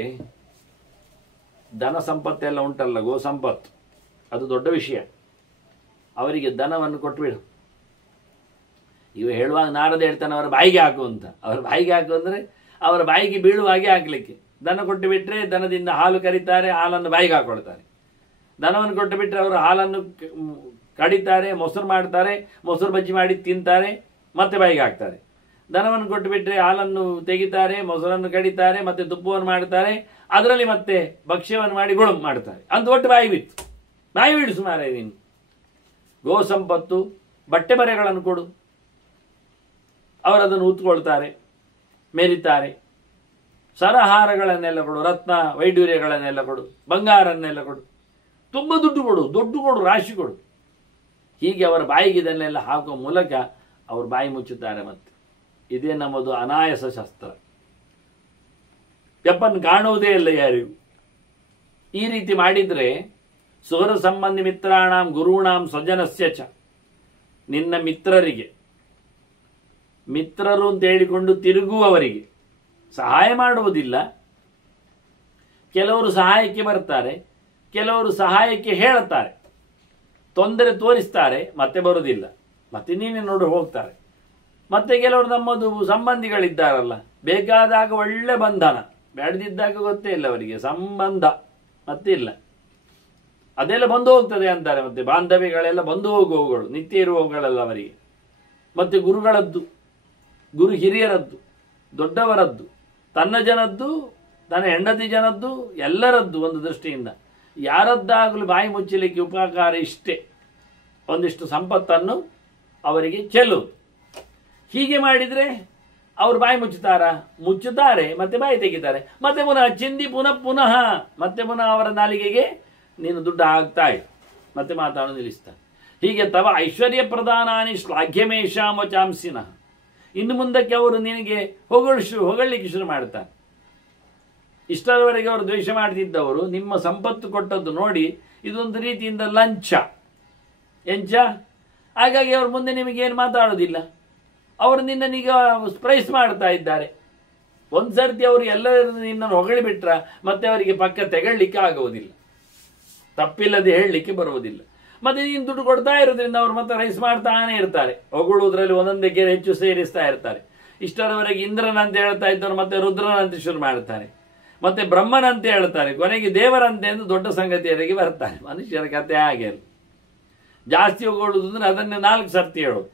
ಧನ ಸಂಪತ್ತೆಲ್ಲ ಉಂಟಲ್ಲ, ಗೋ ಸಂಪತ್ತು, ಅದು ದೊಡ್ಡ ವಿಷಯ. ಅವರಿಗೆ ಧನವನ್ನು ಕೊಟ್ಟುಬಿಡು. ಇವ ಹೇಳುವಾಗ ನಾರದ ಹೇಳ್ತಾನೆ ಅವರ ಬಾಯಿಗೆ ಹಾಕು ಅಂತ. ಅವರ ಬಾಯಿಗೆ ಹಾಕು ಅಂದರೆ ಅವರ ಬಾಯಿಗೆ ಬೀಳುವಾಗೆ ಹಾಕಲಿಕ್ಕೆ. ದನ ಕೊಟ್ಟು ಬಿಟ್ಟರೆ ದನದಿಂದ ಹಾಲು ಕರೀತಾರೆ, ಹಾಲನ್ನು ಬಾಯಿಗೆ ಹಾಕೊಳ್ತಾರೆ. ದನವನ್ನು ಕೊಟ್ಟು ಬಿಟ್ಟರೆ ಅವರು ಹಾಲನ್ನು ಕಡಿತಾರೆ, ಮೊಸರು ಮಾಡ್ತಾರೆ, ಮೊಸರು ಬಜ್ಜಿ ಮಾಡಿ ತಿಂತಾರೆ, ಮತ್ತೆ ಬಾಯಿಗೆ ಹಾಕ್ತಾರೆ. ದನವನ್ನು ಕೊಟ್ಟು ಬಿಟ್ಟರೆ ಹಾಲನ್ನು ತೆಗಿತಾರೆ, ಮೊಸರನ್ನು ಕಡಿತಾರೆ, ಮತ್ತೆ ತುಪ್ಪವನ್ನು ಮಾಡ್ತಾರೆ, ಅದರಲ್ಲಿ ಮತ್ತೆ ಭಕ್ಷ್ಯವನ್ನು ಮಾಡಿ ಗುಳು ಮಾಡ್ತಾರೆ. ಅಂತ ಒಟ್ಟು ಬಾಯಿ ಬಿತ್ತು. ಬಾಯಿ ಬಿಡಿಸು ಮಾರೆ ನೀನು. ಗೋ ಸಂಪತ್ತು, ಬಟ್ಟೆ ಬರೆಗಳನ್ನು ಕೊಡು, ಅವರದನ್ನು ಉತ್ಕೊಳ್ತಾರೆ, ಮೆರಿತಾರೆ. ಸರಹಾರಗಳನ್ನೆಲ್ಲ ಕೊಡು, ರತ್ನ ವೈಡೂರ್ಯಗಳನ್ನೆಲ್ಲ ಕೊಡು, ಬಂಗಾರನ್ನೆಲ್ಲ ಕೊಡು, ತುಂಬ ದುಡ್ಡು ಕೊಡು, ದುಡ್ಡು ಕೊಡು, ರಾಶಿ ಕೊಡು. ಹೀಗೆ ಅವರ ಬಾಯಿಗೆ ಇದನ್ನೆಲ್ಲ ಹಾಕುವ ಮೂಲಕ ಅವರು ಬಾಯಿ ಮುಚ್ಚುತ್ತಾರೆ. ಮತ್ತೆ ಇದೇ ನಮ್ಮದು ಅನಾಯಸ ಶಸ್ತ್ರ. ಯಪ್ಪನ್ ಕಾಣುವುದೇ ಇಲ್ಲ ಯಾರಿಗೂ. ಈ ರೀತಿ ಮಾಡಿದ್ರೆ ಸುಹೃದ ಸಂಬಂಧಿ ಮಿತ್ರಾಣಾಂ ಗುರುಣಾಂ ಸ್ವಜನಸ್ಯ ಚ, ನಿನ್ನ ಮಿತ್ರರಿಗೆ, ಮಿತ್ರರು ಅಂತ ಹೇಳಿಕೊಂಡು ತಿರುಗುವವರಿಗೆ ಸಹಾಯ ಮಾಡುವುದಿಲ್ಲ. ಕೆಲವರು ಸಹಾಯಕ್ಕೆ ಬರ್ತಾರೆ, ಕೆಲವರು ಸಹಾಯಕ್ಕೆ ಹೇಳುತ್ತಾರೆ, ತೊಂದರೆ ತೋರಿಸ್ತಾರೆ, ಮತ್ತೆ ಬರುವುದಿಲ್ಲ, ಮತ್ತೆ ನೀನೇ ನೋಡಿ ಹೋಗ್ತಾರೆ. ಮತ್ತೆ ಕೆಲವರು ನಮ್ಮದು ಸಂಬಂಧಿಗಳಿದ್ದಾರಲ್ಲ, ಬೇಕಾದಾಗ ಒಳ್ಳೆ ಬಂಧನ, ಬೇಡದಿದ್ದಾಗ ಗೊತ್ತೇ ಇಲ್ಲ ಅವರಿಗೆ ಸಂಬಂಧ, ಮತ್ತೆ ಇಲ್ಲ, ಅದೆಲ್ಲ ಬಂದು ಹೋಗ್ತದೆ ಅಂತಾರೆ. ಮತ್ತೆ ಬಾಂಧವ್ಯಗಳೆಲ್ಲ ಬಂದು ಹೋಗುವವುಗಳು, ನಿತ್ಯ ಇರುವವುಗಳಲ್ಲ ಅವರಿಗೆ. ಮತ್ತೆ ಗುರುಗಳದ್ದು, ಗುರು ಹಿರಿಯರದ್ದು, ದೊಡ್ಡವರದ್ದು, ತನ್ನ ಜನದ್ದು, ತನ್ನ ಹೆಂಡತಿ ಜನದ್ದು, ಎಲ್ಲರದ್ದು ಒಂದು ದೃಷ್ಟಿಯಿಂದ. ಯಾರದ್ದಾಗಲೂ ಬಾಯಿ ಮುಚ್ಚಲಿಕ್ಕೆ ಉಪಕಾರ ಇಷ್ಟೇ, ಒಂದಿಷ್ಟು ಸಂಪತ್ತನ್ನು ಅವರಿಗೆ ಚೆಲ್ಲುವುದು. ಹೀಗೆ ಮಾಡಿದರೆ ಅವರು ಬಾಯಿ ಮುಚ್ಚುತ್ತಾರೆ, ಮತ್ತೆ ಬಾಯಿ ತೆಗಿತಾರೆ, ಮತ್ತೆ ಪುನಃ ಚಿಂದಿ ಪುನಃ ಮತ್ತೆ ಪುನಃ ಅವರ ನಾಲಿಗೆಗೆ ನೀನು ದುಡ್ಡು ಹಾಕ್ತಾ ಇರು, ಮತ್ತೆ ಮಾತಾಡೋದು ನಿಲ್ಲಿಸ್ತಾನೆ. ಹೀಗೆ ತವ ಐಶ್ವರ್ಯ ಪ್ರಧಾನಾನಿ ಶ್ಲಾಘ್ಯಮೇಷಾಂ ವಚಾಂಸಿನಃ. ಇನ್ನು ಮುಂದಕ್ಕೆ ಅವರು ನಿನಗೆ ಹೊಗಳಲಿಕ್ಕೆ ಶುರು ಮಾಡ್ತಾರೆ. ಇಷ್ಟರವರೆಗೆ ಅವರು ದ್ವೇಷ ಮಾಡ್ತಿದ್ದವರು ನಿಮ್ಮ ಸಂಪತ್ತು ಕೊಟ್ಟದ್ದು ನೋಡಿ ಇದೊಂದು ರೀತಿಯಿಂದ ಲಂಚ, ಎಂಚ. ಹಾಗಾಗಿ ಅವರು ಮುಂದೆ ನಿಮಗೇನು ಮಾತಾಡೋದಿಲ್ಲ. ಅವರು ನಿನ್ನನೀಗ ಪ್ರೈಸ್ ಮಾಡ್ತಾ ಇದ್ದಾರೆ. ಒಂದು ಸರ್ತಿ ಅವರು ಎಲ್ಲರೂ ನಿನ್ನನ್ನು ಹೊಗಳಿಬಿಟ್ರ ಮತ್ತೆ ಅವರಿಗೆ ಪಕ್ಕ ತೆಗೊಳ್ಳಿಕ್ಕೆ ಆಗುವುದಿಲ್ಲ, ತಪ್ಪಿಲ್ಲದೆ ಹೇಳಲಿಕ್ಕೆ ಬರುವುದಿಲ್ಲ. ಮತ್ತೆ ನೀನು ದುಡ್ಡು ಕೊಡ್ತಾ ಇರೋದ್ರಿಂದ ಅವರು ಮತ್ತೆ ರೈಸ್ ಮಾಡ್ತಾನೆ ಇರ್ತಾರೆ. ಹೊಗಳುವುದರಲ್ಲಿ ಒಂದೊಂದೇ ಗೆರೆ ಹೆಚ್ಚು ಸೇರಿಸ್ತಾ ಇರ್ತಾರೆ. ಇಷ್ಟರವರೆಗೆ ಇಂದ್ರನಂತೆ ಹೇಳ್ತಾ ಇದ್ದವರು ಮತ್ತೆ ರುದ್ರನಂತೆ ಶುರು ಮಾಡ್ತಾರೆ, ಮತ್ತೆ ಬ್ರಹ್ಮನಂತೆ ಹೇಳ್ತಾರೆ, ಕೊನೆಗೆ ದೇವರಂತೆ ಎಂದು ದೊಡ್ಡ ಸಂಗತಿಯವರೆಗೆ ಬರ್ತಾರೆ. ಮನುಷ್ಯರ ಕತೆ ಹಾಗೆ ಅಲ್ಲ. ಜಾಸ್ತಿ ಹೊಗಳುವುದು ಅಂದ್ರೆ ಅದನ್ನೇ 4 ಸರ್ತಿ ಹೇಳೋದು.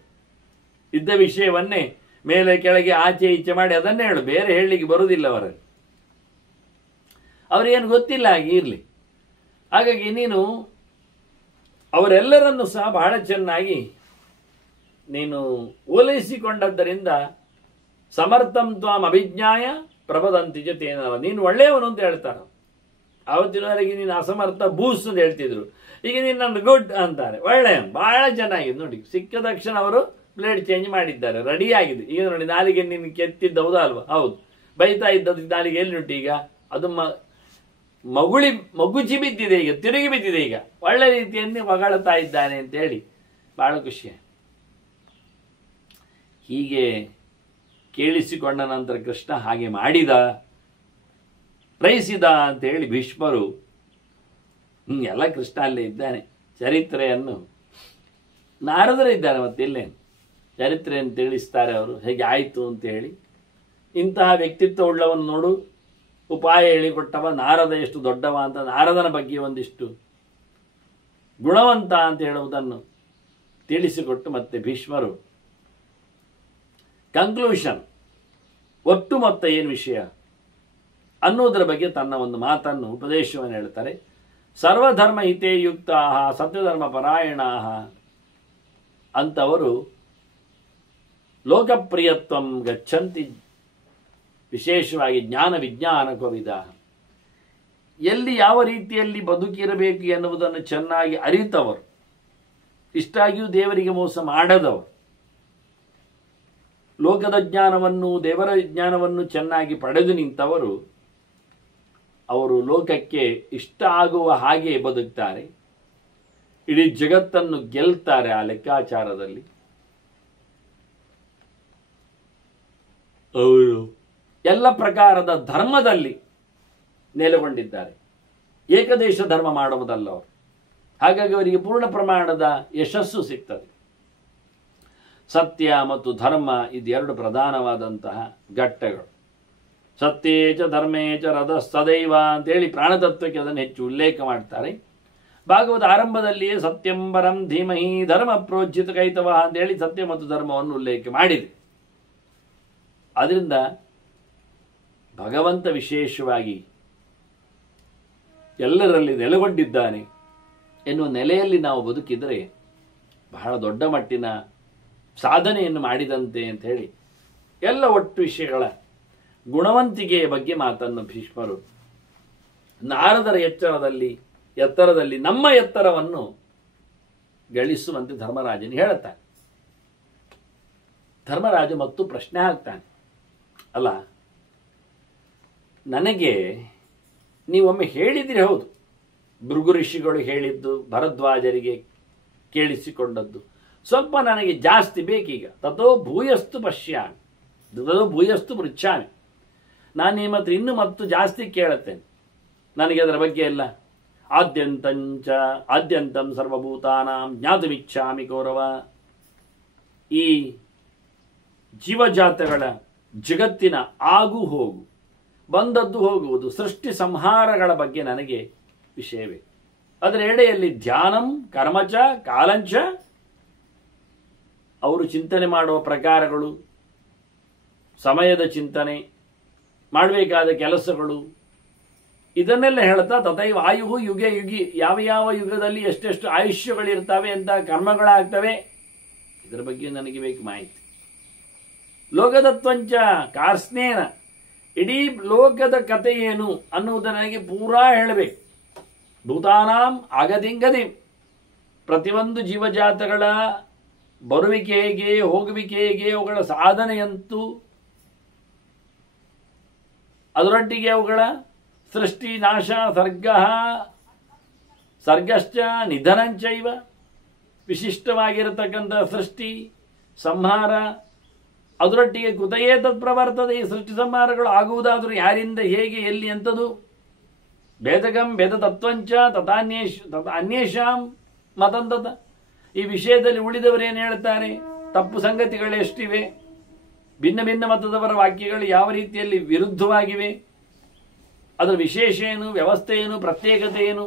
ಇದ್ದ ವಿಷಯವನ್ನೇ ಮೇಲೆ ಕೆಳಗೆ ಆಚೆ ಈಚೆ ಮಾಡಿ ಅದನ್ನೇ ಹೇಳು, ಬೇರೆ ಹೇಳಲಿಕ್ಕೆ ಬರುವುದಿಲ್ಲ ಅವರಲ್ಲಿ. ಅವರೇನು ಗೊತ್ತಿಲ್ಲ, ಹಾಗೆ ಇರಲಿ. ಹಾಗಾಗಿ ನೀನು ಅವರೆಲ್ಲರನ್ನು ಸಹ ಬಹಳ ಚೆನ್ನಾಗಿ ನೀನು ಓಲೈಸಿಕೊಂಡದ್ದರಿಂದ ಸಮರ್ಥಂ ತ್ವಾಂ ಅಭಿಜ್ಞಾಯ ಪ್ರಬದಂತಿ ಜೊತೆನವ, ನೀನು ಒಳ್ಳೆಯವನು ಅಂತ ಹೇಳ್ತಾರೆ. ಆವತ್ತಿನವರೆಗೆ ನೀನು ಅಸಮರ್ಥ ಬೂಸ್ ಅಂತ ಹೇಳ್ತಿದ್ರು, ಈಗ ನೀನು ನನ್ನ ಗುಡ್ ಅಂತಾರೆ, ಒಳ್ಳೆಯ ಬಹಳ ಚೆನ್ನಾಗಿದೆ. ನೋಡಿ, ಸಿಕ್ಕ ತಕ್ಷಣ ಅವರು ಪ್ಲೇಟ್ ಚೇಂಜ್ ಮಾಡಿದ್ದಾರೆ, ರೆಡಿ ಆಗಿದೆ. ಈಗ ನೋಡಿ, ನಾಲಿಗೆ ನೀನು ಕೆತ್ತಿದ್ದ ಹೌದಾ ಅಲ್ವಾ? ಹೌದು. ಬೈತಾ ಇದ್ದದ್ದು ನಾಲಿಗೆ ಎಲ್ಲಿ ಉಂಟು ಈಗ? ಅದು ಮಗುಚಿ ಬಿದ್ದಿದೆ, ಈಗ ತಿರುಗಿ ಬಿದ್ದಿದೆ. ಈಗ ಒಳ್ಳೆ ರೀತಿಯಲ್ಲಿ ಹೊಗಳ್ತಾ ಇದ್ದಾನೆ ಅಂತ ಹೇಳಿ ಬಹಳ ಖುಷಿ. ಹೀಗೆ ಕೇಳಿಸಿಕೊಂಡ ನಂತರ ಕೃಷ್ಣ ಹಾಗೆ ಮಾಡಿದ, ಪ್ರಯಿಸಿದ ಅಂತ ಹೇಳಿ ಭೀಷ್ಮರು ಎಲ್ಲ ಕೃಷ್ಣ ಅಲ್ಲೇ ಇದ್ದಾನೆ. ಚರಿತ್ರೆಯನ್ನು ನಾರದರು ಇದ್ದಾರೆ, ಮತ್ತೆಲ್ಲೇನು ಚರಿತ್ರೆಯನ್ನು ತಿಳಿಸ್ತಾರೆ ಅವರು, ಹೇಗೆ ಆಯಿತು ಅಂತ ಹೇಳಿ. ಇಂತಹ ವ್ಯಕ್ತಿತ್ವ ಉಳ್ಳವನ್ನು ನೋಡು, ಉಪಾಯ ಹೇಳಿಕೊಟ್ಟವ ನಾರದ ಎಷ್ಟು ದೊಡ್ಡವ ಅಂತ, ನಾರದನ ಬಗ್ಗೆ ಒಂದಿಷ್ಟು ಗುಣವಂತ ಅಂತ ಹೇಳುವುದನ್ನು ತಿಳಿಸಿಕೊಟ್ಟು ಮತ್ತೆ ಭೀಷ್ಮರು ಕನ್ಕ್ಲೂಷನ್, ಒಟ್ಟು ಮೊತ್ತ ಏನು ವಿಷಯ ಅನ್ನೋದರ ಬಗ್ಗೆ ತನ್ನ ಒಂದು ಮಾತನ್ನು, ಉಪದೇಶವನ್ನು ಹೇಳ್ತಾರೆ. ಸರ್ವಧರ್ಮ ಹಿತೇ ಯುಕ್ತ ಸತ್ಯಧರ್ಮ ಪರಾಯಣ ಅಂತವರು ಲೋಕಪ್ರಿಯತ್ವಂ ಗಚ್ಚಂತಿ, ವಿಶೇಷವಾಗಿ ಜ್ಞಾನ ವಿಜ್ಞಾನ ಕವಿದ, ಎಲ್ಲಿ ಯಾವ ರೀತಿಯಲ್ಲಿ ಬದುಕಿರಬೇಕು ಎನ್ನುವುದನ್ನು ಚೆನ್ನಾಗಿ ಅರಿತವರು, ಇಷ್ಟಾಗಿಯೂ ದೇವರಿಗೆ ಮೋಸ ಮಾಡದವರು, ಲೋಕದ ಜ್ಞಾನವನ್ನು ದೇವರ ಜ್ಞಾನವನ್ನು ಚೆನ್ನಾಗಿ ಪಡೆದು ನಿಂತವರು, ಅವರು ಲೋಕಕ್ಕೆ ಇಷ್ಟ ಆಗುವ ಹಾಗೆ ಬದುಕ್ತಾರೆ, ಇಡೀ ಜಗತ್ತನ್ನು ಗೆಲ್ತಾರೆ. ಆ ಲೆಕ್ಕಾಚಾರದಲ್ಲಿ ಅವರು ಎಲ್ಲ ಪ್ರಕಾರದ ಧರ್ಮದಲ್ಲಿ ನೆಲೆಗೊಂಡಿದ್ದಾರೆ. ಏಕದೇಶ ಧರ್ಮ ಮಾಡುವುದಲ್ಲ ಅವರು. ಹಾಗಾಗಿ ಅವರಿಗೆ ಪೂರ್ಣ ಪ್ರಮಾಣದ ಯಶಸ್ಸು ಸಿಗ್ತದೆ. ಸತ್ಯ ಮತ್ತು ಧರ್ಮ ಇದೆರಡು ಪ್ರಧಾನವಾದಂತಹ ಘಟ್ಟಗಳು. ಸತ್ಯೇಚ ಧರ್ಮೇಚ ರಥ ಸದೈವ ಅಂತೇಳಿ ಪ್ರಾಣತತ್ವಕ್ಕೆ ಅದನ್ನು ಹೆಚ್ಚು ಉಲ್ಲೇಖ ಮಾಡ್ತಾರೆ. ಭಾಗವತ ಆರಂಭದಲ್ಲಿಯೇ ಸತ್ಯಂಬರಂ ಧೀಮಹಿ ಧರ್ಮ ಪ್ರೋಜ್ಜಿತ ಕೈತವ ಅಂತೇಳಿ ಸತ್ಯ ಮತ್ತು ಧರ್ಮವನ್ನು ಉಲ್ಲೇಖ ಮಾಡಿದೆ. ಆದ್ದರಿಂದ ಭಗವಂತ ವಿಶೇಷವಾಗಿ ಎಲ್ಲರಲ್ಲಿ ನೆಲೆಗೊಂಡಿದ್ದಾನೆ ಎನ್ನುವ ನೆಲೆಯಲ್ಲಿ ನಾವು ಬದುಕಿದರೆ ಬಹಳ ದೊಡ್ಡ ಮಟ್ಟಿನ ಸಾಧನೆಯನ್ನು ಮಾಡಿದಂತೆ ಅಂತ ಹೇಳಿ ಎಲ್ಲ ಒಟ್ಟು ವಿಷಯಗಳ ಗುಣವಂತಿಕೆಯ ಬಗ್ಗೆ ಮಾತನ್ನು ಭೀಷ್ಮರು ನಾರದರ ಎತ್ತರದಲ್ಲಿ ನಮ್ಮ ಎತ್ತರವನ್ನು ಗಳಿಸುವಂತೆ ಧರ್ಮರಾಜನು ಹೇಳುತ್ತಾನೆ. ಧರ್ಮರಾಜ ಮತ್ತು ಪ್ರಶ್ನೆ ಹಾಕ್ತಾನೆ, ಅಲ್ಲ ನನಗೆ ನೀವೊಮ್ಮೆ ಹೇಳಿದ್ರಿ, ಹೌದು, ಭೃಗು ಋಷಿಗಳು ಹೇಳಿದ್ದು ಭರದ್ವಾಜರಿಗೆ ಕೇಳಿಸಿಕೊಂಡದ್ದು ಸ್ವಲ್ಪ ನನಗೆ ಜಾಸ್ತಿ ಬೇಕೀಗ. ತಥೋ ಭೂಯಸ್ತು ಪಶ್ಯಾಮಿ, ತಥೋ ಭೂಯಸ್ತು ಪೃಚ್ಛಾಮಿ, ನಾನು ನಿಮ್ಮ ಹತ್ರ ಇನ್ನೂ ಮತ್ತು ಜಾಸ್ತಿ ಕೇಳುತ್ತೇನೆ. ನನಗೆ ಅದರ ಬಗ್ಗೆ ಎಲ್ಲ ಆದ್ಯಂತಂ ಸರ್ವಭೂತಾನಾಂ ಜ್ಞಾತುಮಿಚ್ಛಾಮಿ ಕೌರವ. ಈ ಜೀವಜಾತಗಳ ಜಗತ್ತಿನ ಆಗು ಹೋಗು, ಬಂದದ್ದು ಹೋಗುವುದು, ಸೃಷ್ಟಿ ಸಂಹಾರಗಳ ಬಗ್ಗೆ ನನಗೆ ವಿಷಯವೇ. ಅದರ ಎಡೆಯಲ್ಲಿ ಧ್ಯಾನಂ ಕರ್ಮಚ ಕಾಲಂಚ, ಅವರು ಚಿಂತನೆ ಮಾಡುವ ಪ್ರಕಾರಗಳು, ಸಮಯದ ಚಿಂತನೆ, ಮಾಡಬೇಕಾದ ಕೆಲಸಗಳು, ಇದನ್ನೆಲ್ಲ ಹೇಳ್ತಾ ತಥೈವ ಆಯುಹು ಯುಗೆ ಯುಗಿ, ಯಾವ ಯಾವ ಯುಗದಲ್ಲಿ ಎಷ್ಟೆಷ್ಟು ಆಯುಷ್ಯಗಳಿರ್ತವೆ ಅಂತ ಕರ್ಮಗಳಾಗ್ತವೆ, ಇದರ ಬಗ್ಗೆ ನನಗೆ ಬೇಕು ಮಾಹಿತಿ. ಲೋಕದತ್ವಂಚ ಕಾರ್ಸ್ನೇನ, ಇಡೀ ಲೋಕದ ಕಥೆ ಏನು ಅನ್ನುವುದು ನನಗೆ ಪೂರಾ ಹೇಳಬೇಕು. ಭೂತಾನಾಂ ಆಗದಿಂಗದಿ, ಪ್ರತಿಯೊಂದು ಜೀವಜಾತಗಳ ಬರುವಿಕೆ ಹೇಗೆ, ಹೋಗುವಿಕೆ ಹೇಗೆ, ಅವುಗಳ ಸಾಧನೆಯಂತೂ, ಅದರೊಟ್ಟಿಗೆ ಅವುಗಳ ಸೃಷ್ಟಿ ನಾಶ, ಸರ್ಗಶ್ಚ ನಿಧನಂಚೈವ, ವಿಶಿಷ್ಟವಾಗಿರತಕ್ಕಂಥ ಸೃಷ್ಟಿ ಸಂಹಾರ, ಅದರೊಟ್ಟಿಗೆ ಕುತಯೇ ತತ್ಪ್ರವರ್ತದೆ, ಈ ಸೃಷ್ಟಿ ಸಂಹಾರಗಳು ಆಗುವುದಾದರೂ ಯಾರಿಂದ, ಹೇಗೆ, ಎಲ್ಲಿ ಎಂಥದು, ಭೇದಕಂ ಭೇದ ತತ್ವಂಚ ಅನ್ಯೇಷಾಂ ಮತಂತತ, ಈ ವಿಷಯದಲ್ಲಿ ಉಳಿದವರೇನು ಹೇಳ್ತಾರೆ, ತಪ್ಪು ಸಂಗತಿಗಳೆಷ್ಟಿವೆ, ಭಿನ್ನ ಭಿನ್ನ ಮತದವರ ವಾಕ್ಯಗಳು ಯಾವ ರೀತಿಯಲ್ಲಿ ವಿರುದ್ಧವಾಗಿವೆ, ಅದರ ವಿಶೇಷ ಏನು, ವ್ಯವಸ್ಥೆ ಏನು, ಪ್ರತ್ಯೇಕತೆ ಏನು,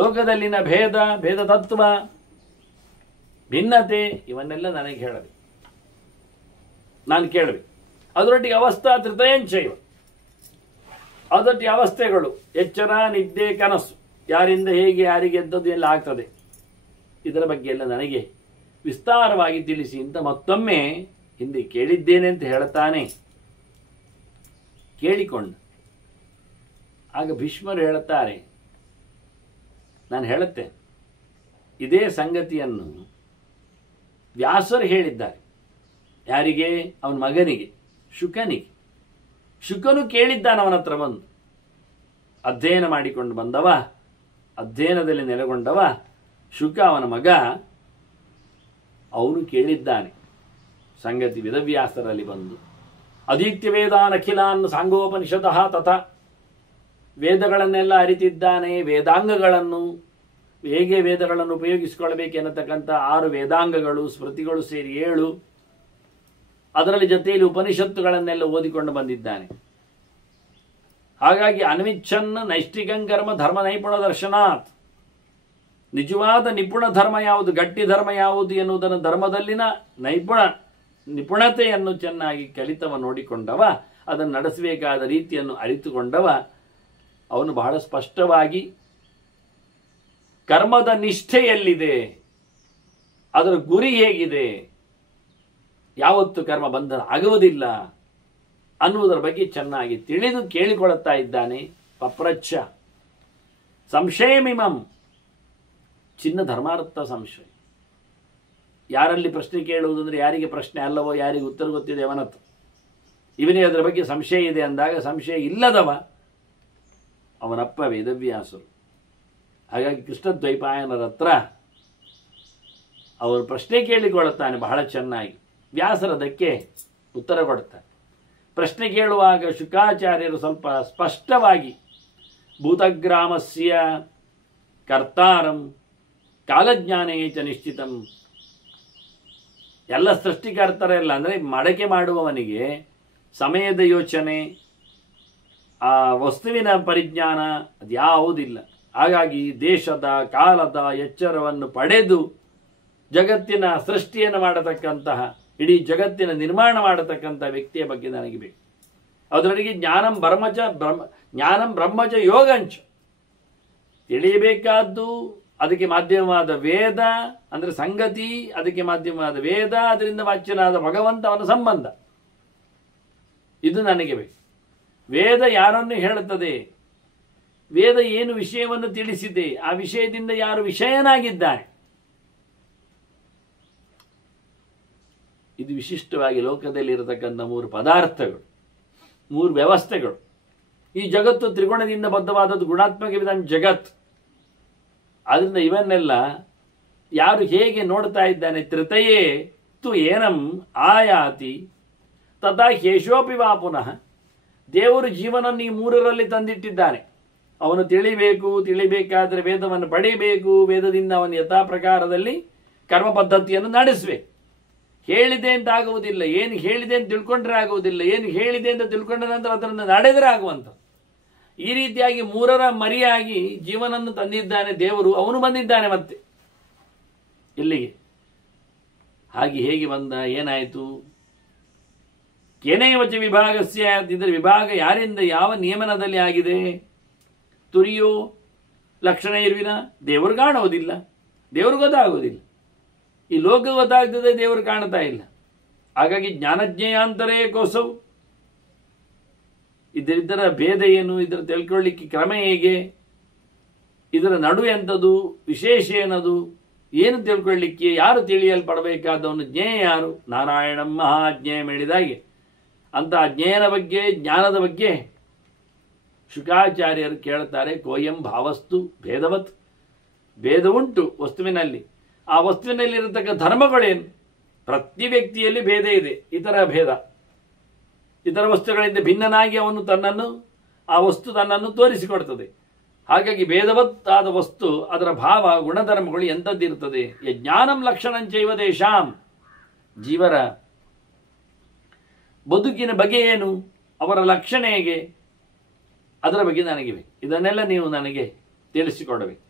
ಲೋಕದಲ್ಲಿನ ಭೇದ ತತ್ವ, ಭಿನ್ನತೆ, ಇವನ್ನೆಲ್ಲ ನನಗೆ ಹೇಳಬೇಕು, ನಾನು ಕೇಳಬೇಕು. ಅದರೊಟ್ಟಿಗೆ ಅವಸ್ಥಾ ತ್ರಿತಯಂಚೈವ, ಅದರೊಟ್ಟಿಗೆ ಅವಸ್ಥೆಗಳು, ಎಚ್ಚರ ನಿದ್ದೆ ಕನಸು, ಯಾರಿಂದ ಹೇಗೆ, ಯಾರಿಗೆ ಎಂಥದ್ದು ಎಲ್ಲ ಆಗ್ತದೆ, ಇದರ ಬಗ್ಗೆ ಎಲ್ಲ ನನಗೆ ವಿಸ್ತಾರವಾಗಿ ತಿಳಿಸಿ ಅಂತ ಮತ್ತೊಮ್ಮೆ ಹಿಂದೆ ಕೇಳಿದ್ದೇನೆ ಅಂತ ಹೇಳ್ತಾನೆ. ಕೇಳಿಕೊಂಡು ಆಗ ಭೀಷ್ಮರು ಹೇಳುತ್ತಾರೆ, ನಾನು ಹೇಳುತ್ತೇನೆ, ಇದೇ ಸಂಗತಿಯನ್ನು ವ್ಯಾಸರು ಹೇಳಿದ್ದಾರೆ. ಯಾರಿಗೆ? ಅವನ ಮಗನಿಗೆ, ಶುಕನಿಗೆ. ಶುಕನು ಕೇಳಿದ್ದಾನೆ ಅವನ ಹತ್ರ ಬಂದು, ಅಧ್ಯಯನ ಮಾಡಿಕೊಂಡು ಬಂದವ, ಅಧ್ಯಯನದಲ್ಲಿ ನೆಲೆಗೊಂಡವ ಶುಕ, ಅವನ ಮಗ ಅವನು ಕೇಳಿದ್ದಾನೆ ಸಂಗತಿ ವೇದವ್ಯಾಸರಲ್ಲಿ ಬಂದು. ಅಧೀತ್ಯ ವೇದಾನ್ ಅಖಿಲಾನ್ ಸಾಂಗೋಪನಿಷದಃ ತಥಾ, ವೇದಗಳನ್ನೆಲ್ಲ ಅರಿತಿದ್ದಾನೆ. ವೇದಾಂಗಗಳನ್ನು ಹೇಗೆ ವೇದಗಳನ್ನು ಉಪಯೋಗಿಸಿಕೊಳ್ಬೇಕೆನ್ನತಕ್ಕಂಥ 6 ವೇದಾಂಗಗಳು, ಸ್ಮೃತಿಗಳು ಸೇರಿ 7, ಅದರಲ್ಲಿ ಜೊತೆಯಲ್ಲಿ ಉಪನಿಷತ್ತುಗಳನ್ನೆಲ್ಲ ಓದಿಕೊಂಡು ಬಂದಿದ್ದಾನೆ. ಹಾಗಾಗಿ ಅನ್ವಿಚ್ಛನ್ ನೈಷ್ಠಿಕಂ ಕರ್ಮ ಧರ್ಮ ನೈಪುಣ ದರ್ಶನಾತ್, ನಿಜವಾದ ನಿಪುಣ ಧರ್ಮ ಯಾವುದು, ಗಟ್ಟಿ ಧರ್ಮ ಯಾವುದು ಎನ್ನುವುದನ್ನು ಧರ್ಮದಲ್ಲಿನ ನಿಪುಣತೆಯನ್ನು ಚೆನ್ನಾಗಿ ಕಲಿತವ, ನೋಡಿಕೊಂಡವ, ಅದನ್ನು ನಡೆಸಬೇಕಾದ ರೀತಿಯನ್ನು ಅರಿತುಕೊಂಡವ, ಅವನು ಬಹಳ ಸ್ಪಷ್ಟವಾಗಿ ಕರ್ಮದ ನಿಷ್ಠೆಯಲ್ಲಿದೆ, ಅದರ ಗುರಿ ಹೇಗಿದೆ, ಯಾವತ್ತು ಕರ್ಮ ಬಂಧನ ಆಗುವುದಿಲ್ಲ ಅನ್ನುವುದರ ಬಗ್ಗೆ ಚೆನ್ನಾಗಿ ತಿಳಿದು ಕೇಳಿಕೊಳ್ಳುತ್ತಾ ಇದ್ದಾನೆ. ಪಪ್ರಚ್ಛ ಸಂಶಯಮಿಮಂ, ಚಿನ್ನ ಧರ್ಮಾರ್ಥ ಸಂಶಯ. ಯಾರಲ್ಲಿ ಪ್ರಶ್ನೆ ಕೇಳುವುದಂದ್ರೆ ಯಾರಿಗೆ ಪ್ರಶ್ನೆ ಅಲ್ಲವೋ, ಯಾರಿಗೆ ಉತ್ತರ ಗೊತ್ತಿದೆ ಅವನತ್ತು. ಇವನಿಗೆ ಅದರ ಬಗ್ಗೆ ಸಂಶಯ ಇದೆ ಅಂದಾಗ ಸಂಶಯ ಇಲ್ಲದವ ಅವನಪ್ಪ ವೇದವ್ಯಾಸರು. ಹಾಗಾಗಿ ಕೃಷ್ಣದ್ವೈಪಾಯನರ ಹತ್ರ ಅವರು ಪ್ರಶ್ನೆ ಕೇಳಿಕೊಳ್ಳುತ್ತಾನೆ ಬಹಳ ಚೆನ್ನಾಗಿ. ವ್ಯಾಸರದಕ್ಕೆ ಉತ್ತರ ಕೊಡುತ್ತಾರೆ. ಪ್ರಶ್ನೆ ಕೇಳುವಾಗ ಶುಕಾಚಾರ್ಯರು ಸ್ವಲ್ಪ ಸ್ಪಷ್ಟವಾಗಿ ಭೂತಗ್ರಾಮಸ್ಯ ಕರ್ತಾರಂ ಕಾಲಜ್ಞಾನೇ ಚ ನಿಶ್ಚಿತಂ, ಎಲ್ಲ ಸೃಷ್ಟಿಕರ್ತರೆಲ್ಲ ಅಂದರೆ ಮಡಕೆ ಮಾಡುವವನಿಗೆ ಸಮಯದ ಯೋಚನೆ, ಆ ವಸ್ತುವಿನ ಪರಿಜ್ಞಾನ ಅದ್ಯಾವುದಿಲ್ಲ. ಹಾಗಾಗಿ ದೇಶದ ಕಾಲದ ಎಚ್ಚರವನ್ನು ಪಡೆದು ಜಗತ್ತಿನ ಸೃಷ್ಟಿಯನ್ನು ಮಾಡತಕ್ಕಂತಹ, ಇಡೀ ಜಗತ್ತಿನ ನಿರ್ಮಾಣ ಮಾಡತಕ್ಕಂಥ ವ್ಯಕ್ತಿಯ ಬಗ್ಗೆ ನನಗೆ ಬೇಕು. ಅದರೊಳಗೆ ಜ್ಞಾನಂ ಬ್ರಹ್ಮಚ ಯೋಗಂಚ, ತಿಳಿಯಬೇಕಾದ್ದು ಅದಕ್ಕೆ ಮಾಧ್ಯಮವಾದ ವೇದ ಅಂದರೆ ಸಂಗತಿ, ಅದಕ್ಕೆ ಮಾಧ್ಯಮವಾದ ವೇದ, ಅದರಿಂದ ವಾಚ್ಯನಾದ ಭಗವಂತ, ಅವನ ಸಂಬಂಧ, ಇದು ನನಗೆ ಬೇಕು. ವೇದ ಯಾರನ್ನು ಹೇಳುತ್ತದೆ, ವೇದ ಏನು ವಿಷಯವನ್ನು ತಿಳಿಸಿದೆ, ಆ ವಿಷಯದಿಂದ ಯಾರು ವಿಷಯನಾಗಿದ್ದಾನೆ, ಇದು ವಿಶಿಷ್ಟವಾಗಿ ಲೋಕದಲ್ಲಿ ಇರತಕ್ಕಂಥ 3 ಪದಾರ್ಥಗಳು, 3 ವ್ಯವಸ್ಥೆಗಳು. ಈ ಜಗತ್ತು ತ್ರಿಗುಣದಿಂದ ಬದ್ಧವಾದದ್ದು, ಗುಣಾತ್ಮಕ ವಿಧಾನ ಜಗತ್. ಆದ್ರಿಂದ ಇವನ್ನೆಲ್ಲ ಯಾರು ಹೇಗೆ ನೋಡ್ತಾ ಇದ್ದಾನೆ, ತ್ರಿತಯೇ ತು ಏನಂ ಆಯಾತಿ ತಥಾ ಹೇಶೋಪಿ ವಾ ಪುನಃ, ದೇವರು ಜೀವನನ್ನು ಈ 3ರಲ್ಲಿ ತಂದಿಟ್ಟಿದ್ದಾನೆ. ಅವನು ತಿಳಿಬೇಕಾದರೆ ವೇದವನ್ನು ಪಡೆಯಬೇಕು, ವೇದದಿಂದ ಅವನು ಯಥಾ ಪ್ರಕಾರದಲ್ಲಿ ಕರ್ಮ ಪದ್ಧತಿಯನ್ನು ನಡೆಸಬೇಕು. ಹೇಳಿದೆ ಅಂತ ಆಗುವುದಿಲ್ಲ, ಏನು ಹೇಳಿದೆ ಅಂತ ತಿಳ್ಕೊಂಡ್ರೆ ಆಗುವುದಿಲ್ಲ, ಏನು ಹೇಳಿದೆ ಅಂತ ತಿಳ್ಕೊಂಡ ನಂತರ ಅದನ್ನು ನಡೆದರೆ ಆಗುವಂಥ. ಈ ರೀತಿಯಾಗಿ 3ರ ಮರಿಯಾಗಿ ಜೀವನನ್ನು ತಂದಿದ್ದಾನೆ ದೇವರು. ಅವನು ಬಂದಿದ್ದಾನೆ ಮತ್ತೆ ಇಲ್ಲಿಗೆ. ಹಾಗೆ ಹೇಗೆ ಬಂದ, ಏನಾಯಿತು, ಕೇನೈವಚ ವಿಭಾಗಸ್ಯ, ಇದರ ವಿಭಾಗ ಯಾರಿಂದ, ಯಾವ ನಿಯಮನದಲ್ಲಿ ಆಗಿದೆ. ತುರಿಯೋ ಲಕ್ಷಣ ಇರುವಿನ, ದೇವರು ಕಾಣುವುದಿಲ್ಲ, ದೇವರು ಗೊತ್ತಾಗುವುದಿಲ್ಲ, ಈ ಲೋಕ ಗೊತ್ತಾಗ್ತದೆ, ದೇವರು ಕಾಣ್ತಾ ಇಲ್ಲ. ಹಾಗಾಗಿ ಜ್ಞಾನಜ್ಞೇಯಾಂತರೇ ಕೋಸವು, ಇದರ ಭೇದ ಏನು, ಇದರ ತಿಳ್ಕೊಳ್ಳಿಕ್ಕೆ ಕ್ರಮ ಹೇಗೆ, ಇದರ ನಡು ಎಂಥದ್ದು, ವಿಶೇಷ ಏನದು, ಏನು ತಿಳ್ಕೊಳ್ಳಿಕ್ಕೆ, ಯಾರು ತಿಳಿಯಲ್ಪಡಬೇಕಾದವನು, ಜ್ಞೇಯ ಯಾರು, ನಾರಾಯಣಂ ಮಹಾಜ್ಞೇಯ ಹೇಳಿದಾಗೆ ಅಂತ ಜ್ಞೇಯನ ಬಗ್ಗೆ, ಜ್ಞಾನದ ಬಗ್ಗೆ ಶುಕಾಚಾರ್ಯರು ಕೇಳ್ತಾರೆ. ಕೋಯಂ ಭಾವಸ್ತು ಭೇದವತ್, ಭೇದ ಉಂಟು ವಸ್ತುವಿನಲ್ಲಿ, ಆ ವಸ್ತುವಿನಲ್ಲಿರತಕ್ಕ ಧರ್ಮಗಳೇನು, ಪ್ರತಿ ವ್ಯಕ್ತಿಯಲ್ಲಿ ಭೇದ ಇದೆ, ಇತರ ಭೇದ, ಇತರ ವಸ್ತುಗಳಿಂದ ಭಿನ್ನನಾಗಿ ಅವನು ತನ್ನನ್ನು, ಆ ವಸ್ತು ತನ್ನನ್ನು ತೋರಿಸಿಕೊಡ್ತದೆ. ಹಾಗಾಗಿ ಭೇದವತ್ ಆದ ವಸ್ತು, ಅದರ ಭಾವ ಗುಣಧರ್ಮಗಳು ಎಂಥದ್ದಿರುತ್ತದೆ. ಯಜ್ಞಾನಂ ಲಕ್ಷಣಂಚೈವ ದೇಶಾಂ, ಜೀವರ ಬದುಕಿನ ಬಗೆ ಏನು, ಅವರ ಲಕ್ಷಣ ಹೇಗೆ, ಅದರ ಬಗ್ಗೆ ನನಗೆ ಬೇಕು. ಇದನ್ನೆಲ್ಲ ನೀವು ನನಗೆ ತಿಳಿಸಿಕೊಡಬೇಕು.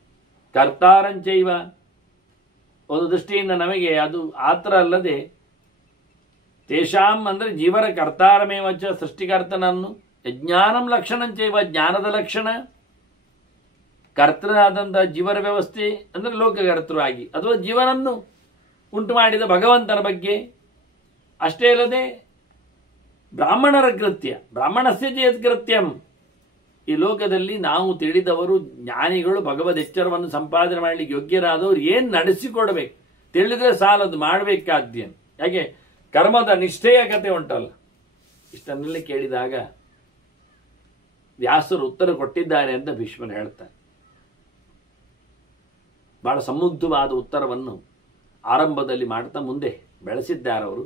ಕರ್ತಾರಂಚೈವ, ಒಂದು ದೃಷ್ಟಿಯಿಂದ ನಮಗೆ ಅದು ಆತರ ಅಲ್ಲದೆ, ತೇಷಾಂ ಅಂದರೆ ಜೀವರ ಕರ್ತಾರಮೇವಚ, ಸೃಷ್ಟಿಕರ್ತನನ್ನು, ಯಜ್ಞಾನಂ ಲಕ್ಷಣಂಚೈವ, ಜ್ಞಾನದ ಲಕ್ಷಣ, ಕರ್ತನಾದಂಥ ಜೀವರ ವ್ಯವಸ್ಥೆ ಅಂದರೆ ಲೋಕಕರ್ತೃ ಆಗಿ, ಅಥವಾ ಜೀವನನ್ನು ಉಂಟು ಮಾಡಿದ ಭಗವಂತನ ಬಗ್ಗೆ. ಅಷ್ಟೇ ಅಲ್ಲದೆ ಬ್ರಾಹ್ಮಣರ ಕೃತ್ಯ, ಬ್ರಾಹ್ಮಣಸ್ಯ ಚೇತ್ ಕೃತ್ಯಂ, ಈ ಲೋಕದಲ್ಲಿ ನಾವು ತಿಳಿದವರು, ಜ್ಞಾನಿಗಳು, ಭಗವದ್ ಎಚ್ಚರವನ್ನು ಸಂಪಾದನೆ ಮಾಡಲಿಕ್ಕೆ ಯೋಗ್ಯರಾದವರು ಏನು ನಡೆಸಿಕೊಡ್ಬೇಕು, ತಿಳಿದ್ರೆ ಸಾಲದು, ಮಾಡಬೇಕಾದ್ದೇನು. ಯಾಕೆ ಕರ್ಮದ ನಿಷ್ಠೆಯ ಕತೆ ಉಂಟಲ್ಲ. ಇಷ್ಟನ್ನೆಲ್ಲ ಕೇಳಿದಾಗ ವ್ಯಾಸರು ಉತ್ತರ ಕೊಟ್ಟಿದ್ದಾರೆ ಅಂತ ಭೀಷ್ಮರು ಹೇಳ್ತಾರೆ. ಬಹಳ ಸಮುಗ್ಧವಾದ ಉತ್ತರವನ್ನು ಆರಂಭದಲ್ಲಿ ಮಾಡ್ತಾ ಮುಂದೆ ಬೆಳೆಸಿದ್ದಾರೆ ಅವರು.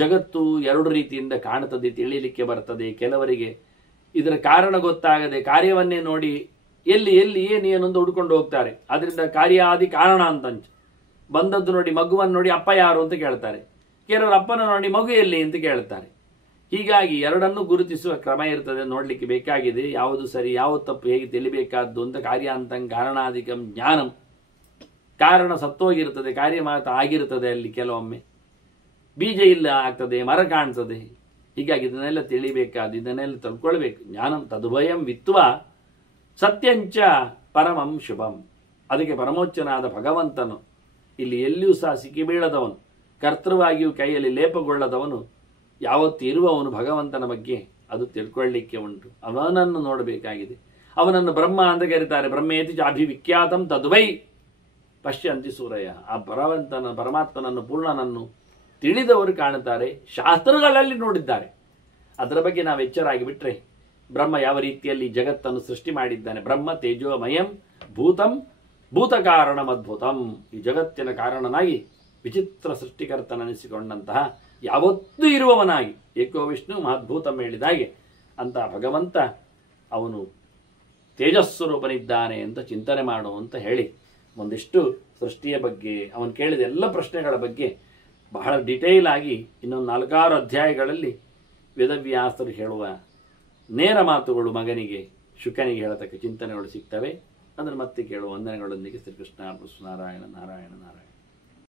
ಜಗತ್ತು ಎರಡು ರೀತಿಯಿಂದ ಕಾಣುತ್ತದೆ, ತಿಳಿಯಲಿಕ್ಕೆ ಬರ್ತದೆ. ಕೆಲವರಿಗೆ ಇದರ ಕಾರಣ ಗೊತ್ತಾಗದೆ ಕಾರ್ಯವನ್ನೇ ನೋಡಿ ಎಲ್ಲಿ ಎಲ್ಲಿ ಏನು ಅಂತ ಹುಡ್ಕೊಂಡು ಹೋಗ್ತಾರೆ. ಅದರಿಂದ ಕಾರ್ಯಾದಿ ಕಾರಣ ಅಂತ ಬಂದದ್ದು ನೋಡಿ ಮಗುವನ್ನು ನೋಡಿ ಅಪ್ಪ ಯಾರು ಅಂತ ಕೇಳ್ತಾರೆ. ಕೆಲವರು ಅಪ್ಪನ ನೋಡಿ ಮಗು ಎಲ್ಲಿ ಅಂತ ಕೇಳ್ತಾರೆ. ಹೀಗಾಗಿ ಎರಡನ್ನೂ ಗುರುತಿಸುವ ಕ್ರಮ ಇರ್ತದೆ, ನೋಡ್ಲಿಕ್ಕೆ ಬೇಕಾಗಿದೆ. ಯಾವುದು ಸರಿ ಯಾವುದು ತಪ್ಪು ಹೇಗೆ ತಿಳಿಬೇಕಾದ್ದು ಅಂತ. ಕಾರ್ಯಾಂತಂ ಕಾರಣಾಧಿಕಂ ಜ್ಞಾನಂ. ಕಾರಣ ಸತ್ತೋಗಿರ್ತದೆ, ಕಾರ್ಯ ಮಾತ್ರ ಆಗಿರ್ತದೆ. ಅಲ್ಲಿ ಕೆಲವೊಮ್ಮೆ ಬೀಜ ಇಲ್ಲ ಆಗ್ತದೆ, ಮರ ಕಾಣ್ತದೆ. ಹೀಗಾಗಿ ಇದನ್ನೆಲ್ಲ ತಿಳಿಬೇಕಾದ್ದು, ಇದನ್ನೆಲ್ಲ ತಿಳ್ಕೊಳ್ಬೇಕು. ಜ್ಞಾನಂ ತದ್ಭಯಂ ವಿತ್ವ ಸತ್ಯಂಚ ಪರಮಂ ಶುಭಂ. ಅದಕ್ಕೆ ಪರಮೋಚ್ಚನಾದ ಭಗವಂತನು ಇಲ್ಲಿ ಎಲ್ಲಿಯೂ ಸಹ ಸಿಕ್ಕಿ ಬೀಳದವನು, ಕರ್ತೃವಾಗಿಯೂ ಕೈಯಲ್ಲಿ ಲೇಪಗೊಳ್ಳದವನು, ಯಾವತ್ತು ಇರುವವನು ಭಗವಂತನ ಬಗ್ಗೆ ಅದು ತಿಳ್ಕೊಳ್ಳಿಕ್ಕೆ ಉಂಟು. ಅವನನ್ನು ನೋಡಬೇಕಾಗಿದೆ. ಅವನನ್ನು ಬ್ರಹ್ಮ ಅಂತ ಕರೀತಾರೆ. ಬ್ರಹ್ಮೇತಿ ಚಾಭಿವಿಖ್ಯಾತಂ ತದ್ವೈ ಪಶ್ಯಂತಿ ಸೂರಯ. ಆ ಭಗವಂತನ ಪರಮಾತ್ಮನನ್ನು ಪೂರ್ಣನನ್ನು ತಿಳಿದವರು ಕಾಣುತ್ತಾರೆ, ಶಾಸ್ತ್ರಗಳಲ್ಲಿ ನೋಡಿದ್ದಾರೆ. ಅದರ ಬಗ್ಗೆ ನಾವು ಎಚ್ಚರಾಗಿ ಬಿಟ್ರೆ ಬ್ರಹ್ಮ ಯಾವ ರೀತಿಯಲ್ಲಿ ಜಗತ್ತನ್ನು ಸೃಷ್ಟಿ ಮಾಡಿದ್ದಾನೆ. ಬ್ರಹ್ಮ ತೇಜೋಮಯಂ ಭೂತಂ ಭೂತ ಕಾರಣಂ ಅದ್ಭುತಂ. ಈ ಜಗತ್ತಿನ ಕಾರಣನಾಗಿ ವಿಚಿತ್ರ ಸೃಷ್ಟಿಕರ್ತನೆನಿಸಿಕೊಂಡಂತಹ ಯಾವತ್ತೂ ಇರುವವನಾಗಿ ಏಕೋ ವಿಷ್ಣು ಮಹದ್ಭೂತಂ ಹೇಳಿದಾಗೆ ಅಂತ ಭಗವಂತ ಅವನು ತೇಜಸ್ವರೂಪನಿದ್ದಾನೆ ಅಂತ ಚಿಂತನೆ ಮಾಡು ಅಂತ ಹೇಳಿ ಒಂದಿಷ್ಟು ಸೃಷ್ಟಿಯ ಬಗ್ಗೆ ಅವನು ಕೇಳಿದ ಎಲ್ಲ ಪ್ರಶ್ನೆಗಳ ಬಗ್ಗೆ ಬಹಳ ಡಿಟೇಲ್ ಆಗಿ ಇನ್ನೊಂದು 4-6 ಅಧ್ಯಾಯಗಳಲ್ಲಿ ವೇದವ್ಯಾಸರು ಹೇಳುವ ನೇರ ಮಾತುಗಳು ಮಗನಿಗೆ ಶುಕನಿಗೆ ಹೇಳತಕ್ಕ ಚಿಂತನೆಗಳು ಸಿಗ್ತವೆ. ಅದನ್ನು ಮತ್ತೆ ಕೇಳುವ ವಂದನೆಗಳೊಂದಿಗೆ ಶ್ರೀಕೃಷ್ಣ ನಾರಾಯಣ ನಾರಾಯಣ ನಾರಾಯಣ.